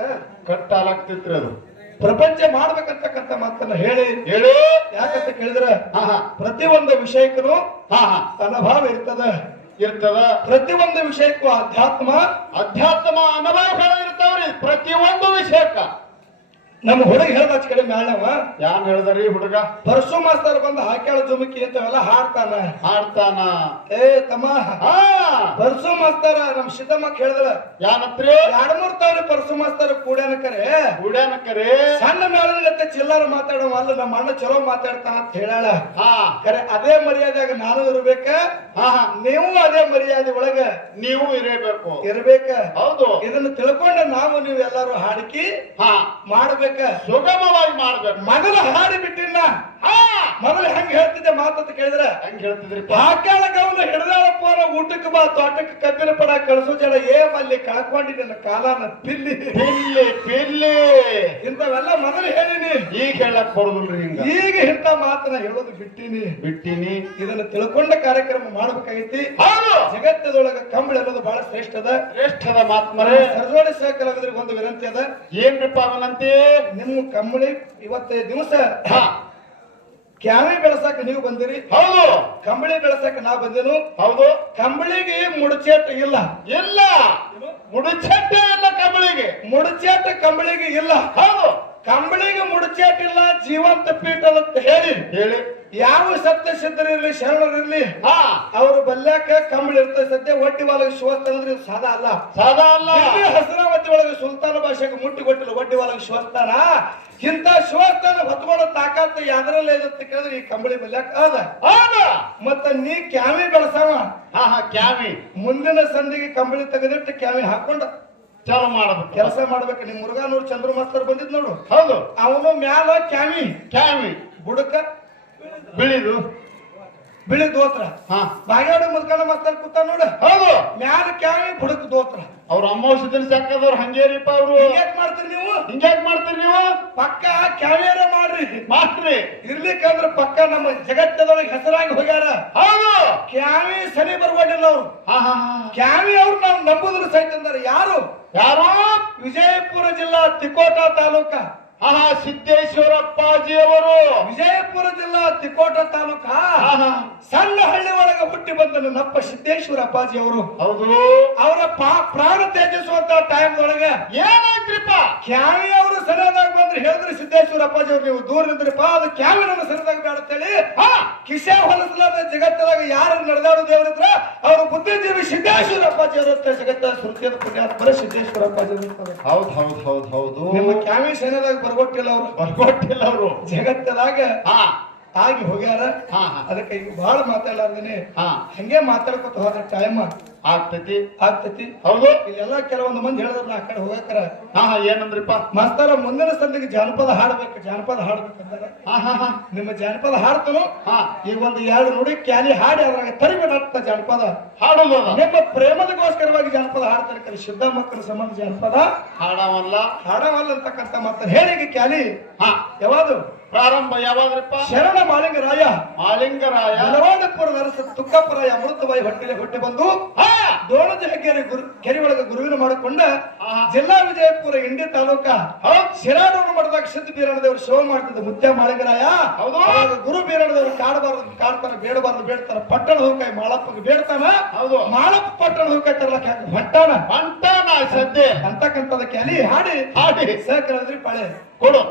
ಕಟ್ಟಾಲಾಗ್ತಿತ್ರಿ ಅದು ಪ್ರಪಂಚ ಮಾಡ್ಬೇಕಂತಕ್ಕಂಥ ಮಾತನ್ನ ಹೇಳಿ ಯಾಕಂತ ಕೇಳಿದ್ರೆ ಪ್ರತಿಯೊಂದು ವಿಷಯಕ್ಕೂ ಅನುಭವ ಇರ್ತದ ಪ್ರತಿಯೊಂದು ವಿಷಯಕ್ಕೂ ಅಧ್ಯಾತ್ಮ ಅನುಭವಗಳು ಇರ್ತಾವ್ರಿ ಪ್ರತಿಯೊಂದು ವಿಷಯಕ್ಕ ನಮ್ಮ ಹುಡುಗ ಹೇಳ್ದ ಕಡೆ ಮ್ಯಾಳವ ಯಾನ್ ಹೇಳ್ದಾರಿ ಹುಡುಗ ಪರಶು ಮಾಸ್ತರ್ ಬಂದ ಹಾಕ್ಯಾಳ ಜುಮುಕಿ ಅಂತವೆಲ್ಲ ಹಾಡ್ತಾನ ಏ ತಮ್ಮ ಪರಶು ಮಾಸ್ತರ ನಮ್ ಸಿದ್ದಮ್ಮಕ್ ಹೇಳಿದಳ ಯಾನತ್ರಿ 2-3 ತಾವ್ರಿ ಪರಶು ಮಾಸ್ತರ ಕೂಡ್ಯಾನಕರೆ ಸಣ್ಣ ಮೇಳದ ಚಿಲ್ಲರ ಮಾತಾಡೋ ಅಲ್ಲ ನಮ್ಮ ಅಣ್ಣ ಚಲೋ ಮಾತಾಡ್ತಾನ ಅಂತ ಹೇಳಾಳ ಕರೆ ಅದೇ ಮರ್ಯಾದಾಗ ನಾನು ಇರ್ಬೇಕ ನೀವು ಅದೇ ಮರ್ಯಾದೆ ಒಳಗ ನೀವು ಇರಬೇಕ ಹೌದು ಇದನ್ನ ತಿಳ್ಕೊಂಡ ನಾವು ನೀವು ಎಲ್ಲಾರು ಹಾಡಿಕಿ ಮಾಡ್ಬೇಕ ಸುಗಮವಾಗಿ ಮಾಡ್ಬೇಕು ಮೊದಲ ಹಾಡಿ ಬಿಟ್ಟಿಲ್ಲ ಮೊದಲು ಹೆಂಗ್ ಹೇಳ್ತಿದ್ದೆ ಮಾತಂತ ಕೇಳಿದ್ರೆ ಹೆಂಗ್ ಹೇಳ್ತಿದ್ರಿ ಹಾಕ್ಯಾಳ ಗೌನ ಹಿಡ್ದಾಳಪ್ಪ ಊಟಕ್ಕೆ ಬಾ ತೋಟಕ್ಕೆ ಕಬ್ಬಿನ ಪಡ ಕಳಿಸೋ ಜನ ಏಮಲ್ಲಿ ಕಳ್ಕೊಂಡಿ ನನ್ನ ಕಾಲನ ಪಿಲ್ಲಿ ಇಂಥವೆಲ್ಲ ಮೊದಲು ಹೇಳಿನಿ ಈಗ ಹೇಳಕ್ ಬರುದಿಲ್ರಿ ಈಗ ಇಂಥ ಮಾತನ್ನ ಹೇಳೋದು ಬಿಟ್ಟಿನಿ ಇದನ್ನ ತಿಳ್ಕೊಂಡ ಕಾರ್ಯಕ್ರಮ ಮಾಡ್ಬೇಕಾಗೈತಿ ಜಗತ್ತದೊಳಗ ಕಂಬಳಿ ಅನ್ನೋದು ಬಹಳ ಶ್ರೇಷ್ಠದ ಮಾತ್ಮರೇ ಸರ್ಜೋಡಿ ಸಹಕಲಾಗದ್ರಿಗೆ ಒಂದು ವಿನಂತಿ ಅದ ಏನ್ರಿಪ್ಪ ವಿನಂತಿ ನಿಮ್ಮ ಕಂಬಳಿ ಇವತ್ತೇ ದಿವಸ ಕ್ಯಾವಿ ಬೆಳಸಾಕ ನೀವು ಬಂದಿರಿ ಹೌದು ಕಂಬಳಿ ಬೆಳಸಾಕ ನಾ ಬಂದೇನು ಹೌದು ಕಂಬಳಿಗೆ ಮುಡುಚೇಟ ಇಲ್ಲ ಮುಡುಚೇಟ ಇಲ್ಲ ಕಂಬಳಿಗೆ ಮುಡುಚೇಟ ಕಂಬಳಿಗೆ ಇಲ್ಲ ಹೌದು ಕಂಬಳಿಗೆ ಮುಡುಚೇಟಿಲ್ಲ ಜೀವಂತ ಪೀಠ ಅಂತ ಹೇಳಿ ಹೇಳಿ ಯಾವ ಸತ್ಯ ಸಿದ್ಧರಿರ್ಲಿ ಶರಣರಿರ್ಲಿ ಹಾ ಅವರು ಬಲ್ಯಾಕ ಕಂಬಳಿ ಇರ್ತದೆ ಸದ್ಯ ಒಟ್ಟಿ ಒಳಗೆ ಶಿವಸ್ತಾನ ಅಂದ್ರೆ ಇದು ಸಾದಾ ಅಲ್ಲ. ಸಾದಾ ಅಲ್ಲ. ಹಸನಾವತಿ ಒಳಗೆ ಸುಲ್ತಾನ ಭಾಷೆಗೆ ಮುಟ್ಟಿ ಕೊಟ್ಟಿಲ್ಲ ಒಡ್ಡಿ ಒಳಗೆ ಶಿವಸ್ಥಾನ. ಇಂತ ಶಿವಸ್ಥಾನ ಹೊತ್ಕೊಳ್ಳೋ ತಾಕತ್ ಯಾವ್ದ್ರಲ್ಲ ಇದಂತ ಕೇಳಿದ್ರೆ ಈ ಕಂಬಳಿ ಬಲ್ಯಾಕ ಅದ. ಮತ್ತ ನೀ ಕ್ಯಾಮಿ ಬೆಳಸವ ಕ್ಯಾಮಿ ಮುಂದಿನ ಸಂಧಿಗೆ ಕಂಬಳಿ ತೆಗೆದಿಟ್ಟು ಕ್ಯಾಮಿ ಹಾಕೊಂಡ ಚಾಲು ಮಾಡ್ಬೇಕು, ಕೆಲಸ ಮಾಡ್ಬೇಕು. ನಿಮ್ ಮುರುಘಾನೂರ್ ಚಂದ್ರ ಮಾಸ್ತರ್ ಬಂದಿದ್ ನೋಡು. ಹೌದು, ಅವನು ಮ್ಯಾಲ ಕ್ಯಾಮಿ ಬುಡಕ ಬಿಳಿ ದೋತ್ರ ಬಾಗೇವಾಡಿ ಮುದ್ಕಣ್ಣ ಮಾಸ್ತರ್ ಕೂತ ನೋಡ. ಹೌದು, ಮ್ಯಾಲ ಕ್ಯಾಮಿ ಬುಡಕ್ ದೋತ್ರ. ಅವ್ರ ಅಮ್ಮೌಷಧಿ ಸಾಕದವ್ರು ಹಂಗೇರಿಪ್ಪ. ಅವ್ರು ಹಿಂಗ್ಯಾಕ್ ಮಾಡ್ತೀರಿ ನೀವು? ಪಕ್ಕ ಕ್ಯಾಮಿಯಾರ ಮಾಡ್ರಿ ಇರ್ಲಿಕ್ಕಂದ್ರ ಪಕ್ಕ ನಮ್ಮ ಜಗತ್ತದೊಳಗೆ ಹೆಸರಾಗಿ ಹೋಗ್ಯಾರ. ಹೌದು, ಕ್ಯಾಮಿ ಸನಿ ಬರ್ಬೋದಿಲ್ಲ ಅವ್ರು. ಕ್ಯಾಮಿ ಅವ್ರು ನಾವು ನಂಬುದ್ರು ಸಹಿತ ಅಂದಾರೆ. ಯಾರು ವಿಜಯಪುರ ಜಿಲ್ಲಾ ತಿಕೋಟ ತಾಲೂಕ ಸಿದ್ದೇಶ್ವರಪ್ಪಾಜಿ ಅವರು. ವಿಜಯಪುರ ಜಿಲ್ಲಾ ತಿಕೋಟ ತಾಲೂಕ ಸಣ್ಣ ಹಳ್ಳಿ ಒಳಗೆ ಹುಟ್ಟಿ ಬಂದ ನಪ್ಪ ಸಿದ್ದೇಶ್ವರ ಅಪ್ಪಾಜಿ ಅವರು. ಹೌದು, ಅವರ ಪ್ರಾಣ ತ್ಯಜಿಸುವಂತ ಟೈಮ್ ಒಳಗೆ ಏನಾಯ್ತ್ರಿಪ್ಪ, ಕ್ಯಾವಿ ಅವರು ಸರಿಯಾದಾಗ ಬಂದ್ರೆ ಹೇಳಿದ್ರೆ ಸಿದ್ದೇಶ್ವರ ಅಪ್ಪಾಜಿ ಅವ್ರು ನೀವು ದೂರ ನಿಂದ್ರಿಪ್ಪ, ಅದು ಕ್ಯಾವಿ ನನ್ನ ಸರಿಯಾಗಿ ಬೇಡತ್ತೇಳಿ ಕಿಸೆ ಹೊಲಸಲಾದ ಜಗತ್ತದಾಗ ಯಾರು ನಡೆದಾಡೋ ದೇವರಿದ್ರ ಅವರು ಬುದ್ಧಿಜೀವಿ ಸಿದ್ದೇಶ್ವರ ಅಪ್ಪಾಜಿ ಅವರು ಜಗತ್ತ ಸುರ್ತಿಯದ ಪುಣ್ಯಾತ್ಮರ ಸಿದ್ದೇಶ್ವರ ಅಪ್ಪಾಜಿ ಅವರು. ಹೌದು, ನಿಮ್ಮ ಕ್ಯಾವಿ ಸರಿಯಾದಾಗ ಬರ್ಗೊಟ್ಟಿಲ್ಲ ಅವರು ಜಗತ್ತದಾಗ ಆಗಿ ಹೋಗ್ಯಾರ. ಅದಕ್ಕೆ ಈಗ ಬಹಳ ಮಾತಾಡಲಾರ್ದೇನೆ ಹಂಗೆ ಮಾತಾಡ್ಕೊತ ಹೋದ್ರೆ ಟೈಮ್ ಆಗ್ತತಿ. ಹೌದು, ಇಲ್ಲೆಲ್ಲ ಕೆಲವೊಂದು ಮಂದಿ ಹೇಳಿದ್ರ ಆ ಕಡೆ ಹೋಗಕ್ಕಾರ ಏನಂದ್ರಿಪ್ಪ ಮಾಸ್ತರ ಮುಂದಿನ ಸಂದಿಗೆ ಜಾನಪದ ಹಾಡ್ಬೇಕಂತಾರ. ನಿಮ್ಮ ಜಾನಪದ ಹಾಡ್ತನು ಈಗ ಒಂದು 2 ನುಡಿ ಕ್ಯಾಲಿ ಹಾಡಿ ಅದ್ರಾಗ ತರಿಬೇಡ ಜಾನಪದ ಹಾಡೋದು. ನಿಮ್ಮ ಪ್ರೇಮದಗೋಸ್ಕರವಾಗಿ ಜಾನಪದ ಹಾಡ್ತಾರೆ. ಶುದ್ಧ ಮಕ್ಕಳ ಸಂಬಂಧ ಜಾನಪದ ಹಾಡವಲ್ಲ ಅಂತಕ್ಕಂಥ ಮಾತ ಹೇಳಿ ಕ್ಯಾಲಿ ಯಾವುದು ಪ್ರಾರಂಭ ಯಾವಾದ್ರಪ್ಪ? ಶರಣ ಮಾಳಿಂಗರಾಯ ಬಲವಾಡಪುರದ ಅರಸ ತುಕ್ಕಪ್ಪರಾಯ ಅಮೃತವಾಯಿ ಹೊಟ್ಟೆ ಬಂದು ದೋಣದ ಕೆರೆ ಒಳಗೆ ಗುರುವಿನ ಮಾಡಿಕೊಂಡ ಜಿಲ್ಲಾ ವಿಜಯಪುರ ಇಂಡಿ ತಾಲೂಕ ಶಿರಾಡೂರು ಮಠದಾಗ ಸಿದ್ಧ ಬೀರಣ್ಣದೇವರು ಶೋ ಮಾಡ್ತಿದ್ದ ಮುತ್ಯ ಮಾಳಿಂಗರಾಯ. ಗುರು ಬೀರಣ್ಣದೇವರು ಕಾಡ್ತಾರ ಬೇಡ್ತಾರ. ಪಟ್ಟಣ ಹೋಗ್ಕಾಯಿ ಮಾಳಪ್ಪಗೆ ಬೇಡ್ತಾನ. ಮಾಳಪ್ಪ ಪಟ್ಟಣ ಹೋಗ್ಕಾಯಿ ತರ್ಲಕ್ಕ ಹೊಂಟಾನ ಸದ್ಯ ಅಂತಕ್ಕಂಥದಕ್ಕೆ ಅಲ್ಲಿ ಹಾಡಿ ಸಹಕರಿದ್ರಿ ಪಳೆ ಕೊಡು.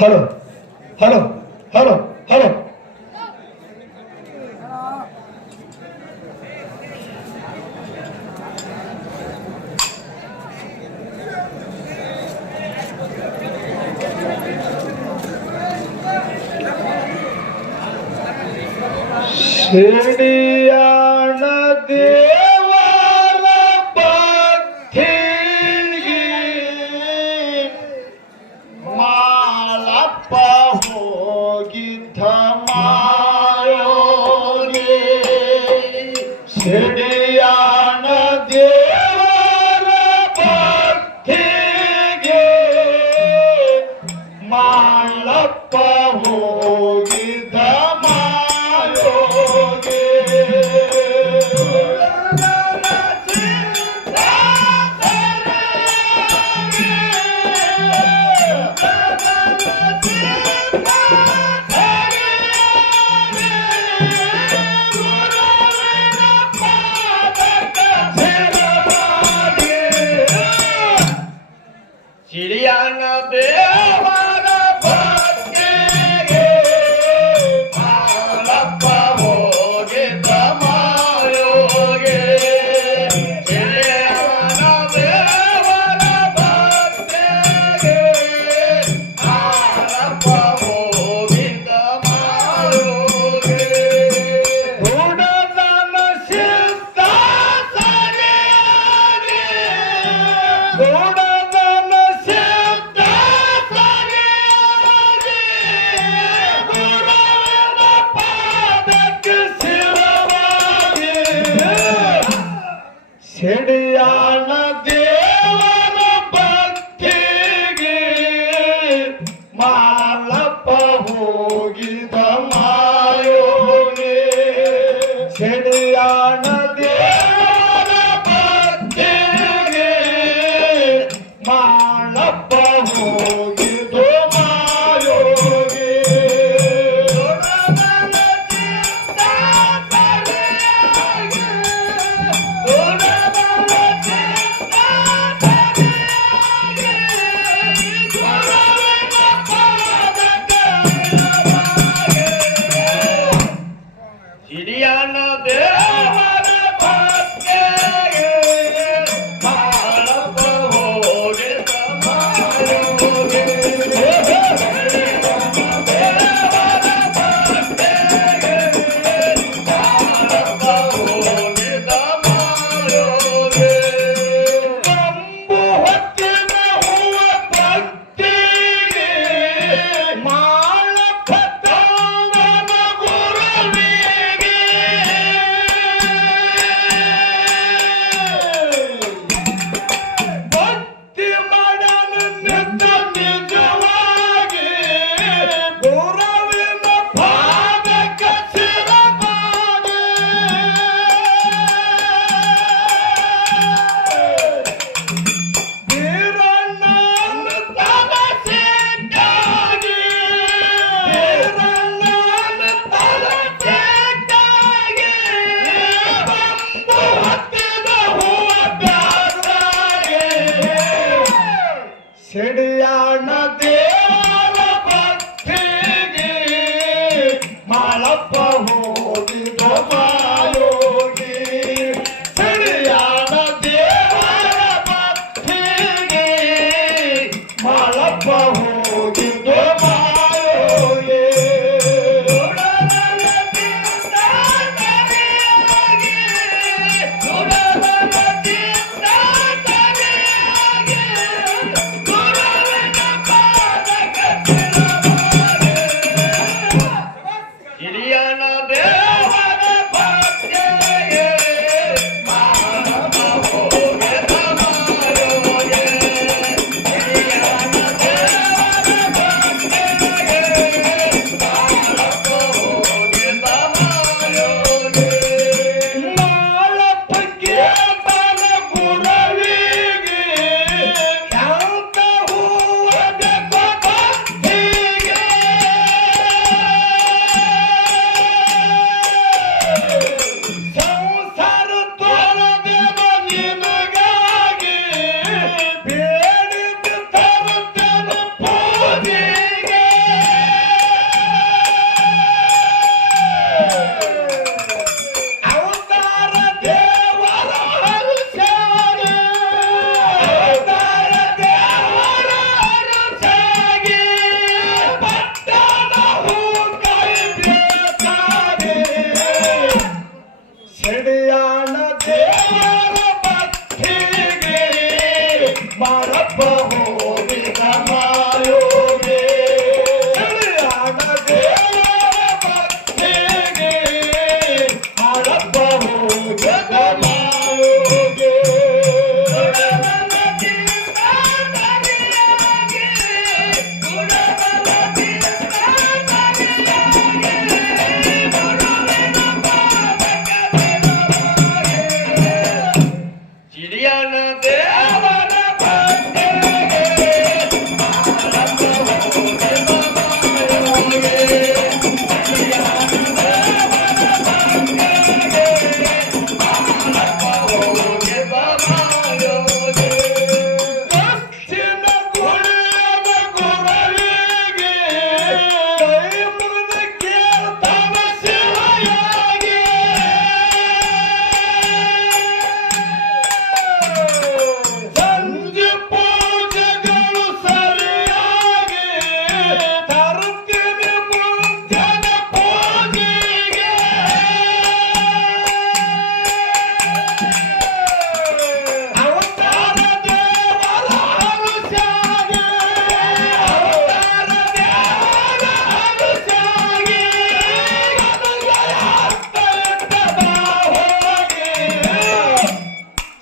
ಹಲೋ ಶಿಡಿಯಾಣ ದೇವರ ಭಕ್ತಿ ಮಾಳಪ್ಪ ಹೋಗಿದ್ದ ಮಾಯೋಗೆ. ಶಿಡಿಯಾಣ ದೇವರ ಭಕ್ತಿಗೆ ಮಾಳಪ್ಪ ಹೋಗಿದ್ದ ಮಾಯೋಗೆ. ಚಿಡಿಯಾನ ದೇವರ ಭಕ್ತಿಗೆ ಮಾಳಪ್ಪ ಹೋಗಿದ್ದ ಮಾಯೋಗೆ. ಚಿಡಿಯಾನ ದೇವರ ಭಕ್ತಿಗೆ ಮಾಳಪ್ಪ ಹೋಗಿದ್ದ ಮಾಯೋಗೆ. ಗುಣದಾನ ಸಿದ್ಧ ಸರಿಯಾಗಿ ಗುಣದಾನ ಸಿದ್ಧ ಸರಿಯಾಗಿ ಗುರುವಿನ ಪಾದಕ್ಕೆ ಶಿರವಾಗಿ ಶಿಡಿಯಾಣ ದೇವರ ಭಕ್ತಿಗೆ ಮಾಳಪ್ಪ ಹೋಗಿದ ಮಾಯೋಗೆ. ಶಿಡಿಯಾಣ ದೇವರ ಭಕ್ತಿಗೆ ಮಾಳಪ್ಪ ಹೋಗಿದ ಹಿರಿಯನ ದೇವರ ಭಕ್ತಿಗೆ ಮಾಳಪ್ಪ ಹೋಗಿದ ಮಾಯೋಗಿ ಹಿರಿಯನ ದೇವರ ಭಕ್ತಿಗೆ ಮಾಳಪ್ಪ ಹೋಗಿದ ಮಾಯೋಗಿ ಹಿರಿಯನ ದೇವರ ಭಕ್ತಿಗೆ ಮಾಳಪ್ಪ ಹೋಗಿದ ಮಾಯೋಗಿ ಹಿರಿಯನ ದೇವರ ಭಕ್ತಿಗೆ ಮಾಳಪ್ಪ ಹೋಗಿದ ಮಾಯೋಗಿ ಮಾಳಪ್ಪಗೆ ತನ ಗುರವಿಗೆ ಯಾಂತ ಹೂವದ ಭಕ್ತಿಗೆ ಸಂಸಾರ ತೋರದೇವ ನಿನಗಾಗಿ ಬೇಡಿದ ತರುತ್ತೇನೆ ಪೂಜೆಗೆ ಅವತಾರ ದೇವರ ಹರುಷಾಗೆ ಅವತಾರ ದೇವರ ಹರುಷಾಗೆ ಪಟ್ಟಣ ಹೂ ಕೈ ಬೇಕಾಗೆ ಸಿಡಿಯಾಣ ದೇವರ ಭಕ್ತಿಗೆ ಮಾಳಪ್ಪ ಹೋಗಿದ ಮಾಯೋಗಿ ಸಿಡಿಯಾಣ ದೇವರ ಭಕ್ತಿಗೆ ಮಾಳಪ್ಪ ಹೋಗಿದ ಮಾಯೋಗಿ ಹಿರಿಯನ ದೇವರ ಭಕ್ತಿಗೆ ಮಾಳಪ್ಪ ಹೋಗಿದ ಮಾಯೋಗಿ ಹಿರಿಯನ ದೇವರ ಭಕ್ತಿಗೆ ಮಾಳಪ್ಪ ಹೋಗಿದ ಮಾಯೋಗಿ ದಕ್ಷಿಣ ಗುಡಿಯದ ಗುರವಿಗೆ ಕೈ ಮುಗಿದು ಕೇಳ್ತಾನ ಶಿವಯಾಗಿ ಸಂಜೆ ಪೂಜೆಗಳು ಸರಿಯಾಗಿ ತರುತ್ತೀನಿ ಮುಂಜಾನೆ ಪೂಜೆಗೆ ಅವತಾರ ದೇವರ ಹರುಷಾಗೆ ಅವತಾರ ದೇವರ ಹರುಷಾಗೆ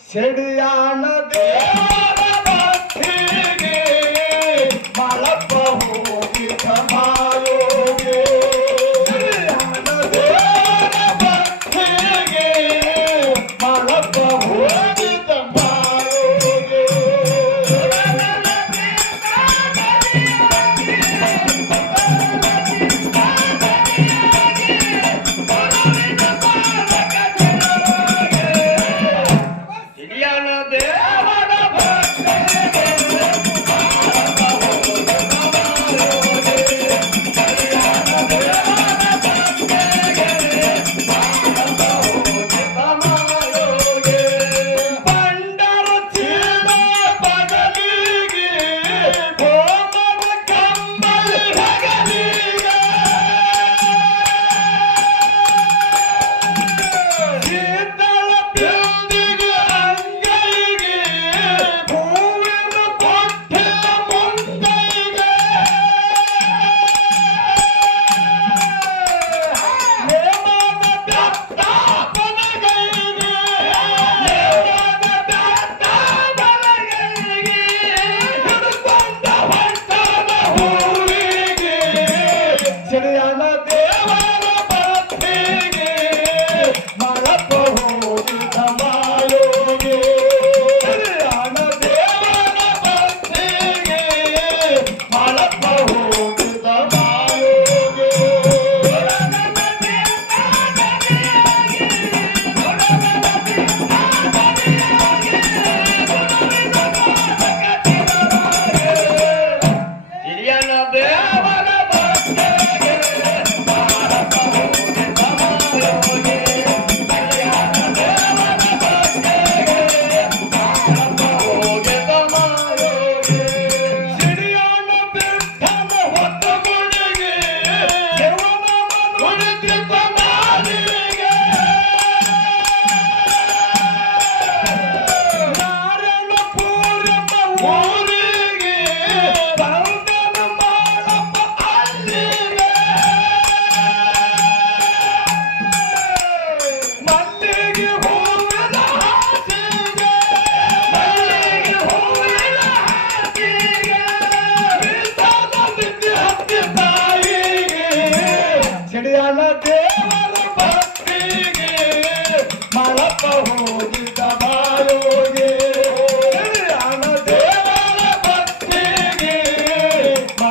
ಸಿಡಿಯಾಣ ದೇವರ ಭಕ್ತಿಗೆ ಮಾಳಪ್ಪ ಹೋಗಿದ ಮಾಯೋಗಿ ಸಿಡಿಯಾಣ ದೇವರ ಭಕ್ತಿಗೆ ಮಾಳಪ್ಪ ಹೋಗಿದ ಮಾಯೋಗಿ ಹಿರಿಯನ ದೇವರ ಭಕ್ತಿಗೆ ಮಾಳಪ್ಪ ಹೋಗಿದ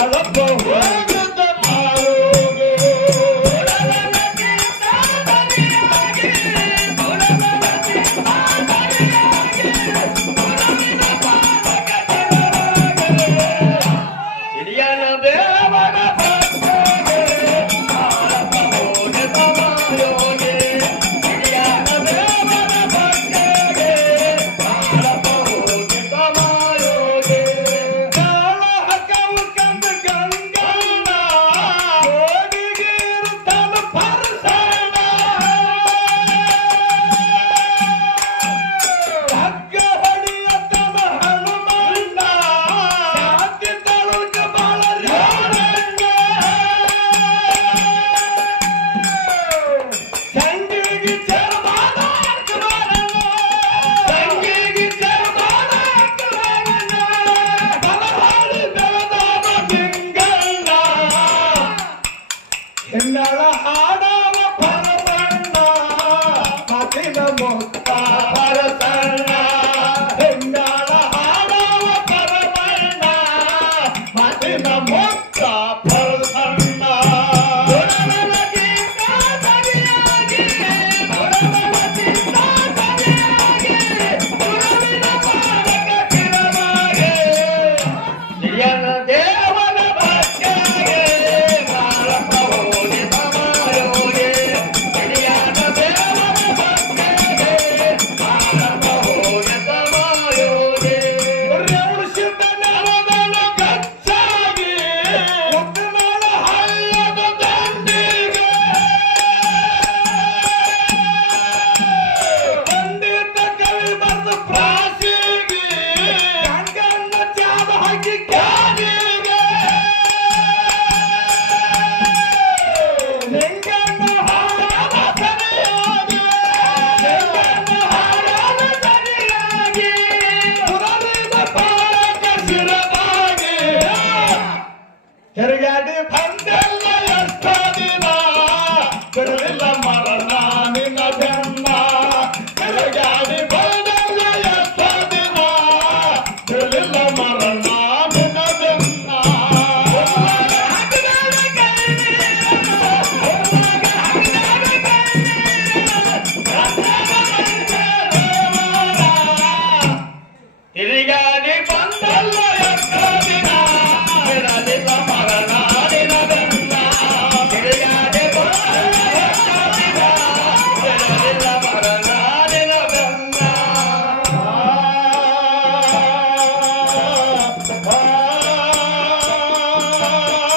ಬಾಳಪ್ಪ ಹೋಗದ ಮಾಯೋಗೆ ಹಿರಿಯನ ದೇವರ ಭಕ್ತಗೆ ಬಾಳಪ್ಪ ಹೋಗದ ಮಾಯೋಗೆ ಹಿರಿಯನ ದೇವರ ಭಕ್ತಗೆ ಬಾಳಪ್ಪ ಹೋಗದ ಮಾಯೋಗೆ ಕಾಲ ಹಕ್ಕವು ಕಂದ ಗಂಗಣ್ಣ ಹೋಗಿಗೆ ಇರುತ್ತಾನ ಪರಸಣ್ಣ ಹಗ್ಗ ಹೊಡಿಯತನ ಹನುಮಣ್ಣ ಶಾಂತಿ ತಾಲೂಕ ಬಾಳ ರೇವಣ್ಣ ಸಂಗಿಗೆ ಚರ್ಮಾನ ಹಾಕಬಾರಣ್ಣ ಸಂಗಿಗೆ ಚರ್ಮಾನ ಹಾಕಬಾರಣ್ಣ ಬಲಹಾಡಿ ಬೆಳೆದಾದ ಲಿಂಗಣ್ಣ ಹೆಣ್ಣಳ ಹಾಡವ ಪರಮಣ್ಣ ಮಾತಿನ ಮುಕ್ತ ಪರಸಣ್ಣ ಹೆಣ್ಣಳ ಹಾಡವ ಪರಮಣ್ಣ ಮಾತಿನ ಮುಕ್ತ ಪರಸಣ್ಣ ಗುಣಗಳ ಗೀತ ಸರಿಯಾಗಿ ಗುಣಗಳ ಗೀತ ಸರಿಯಾಗಿ ಗುಣವಿನ ಪಾಲಕ ಚಿರವಾಗಿ ಹಿರಿಯನ ದೇವರ ಭಕ್ತಗೆ ಬಾಳಪ್ಪ ಹೋಗಿದ ಮಾಯೋಗೆ ಹಿರಿಯನ ದೇವರ ಭಕ್ತಗೆ ಬಾಳಪ್ಪ ಹೋಗಿದ ಮಾಯೋಗೆ ರೇವಣಸಿದ್ದ ನೆಲದನ ಗಚ್ಚಾಗಿ ಮುತ್ತಿನಾಳ ಹಳ್ಳದ ದಂಡಿಗೆ ಪಂಡಿತ ಕವಿ ಬರೆದ ಪ್ರಾಸಿಗೆ ಗಂಗಣ್ಣ ಚಾದ ಹಾಕಿ ಕ್ಯಾನಿಗೆ ಲಿಂಗಣ್ಣ ಹಾಡದ ಸರಿಯಾಗಿ ಲಿಂಗಣ್ಣ ಹಾಡದ ಸರಿಯಾಗಿ ಪುರವಿದ ಪಾಲಕ ಶಿರವಾಗಿ ತಿರುಗಾಡಿ ಬಂದೆ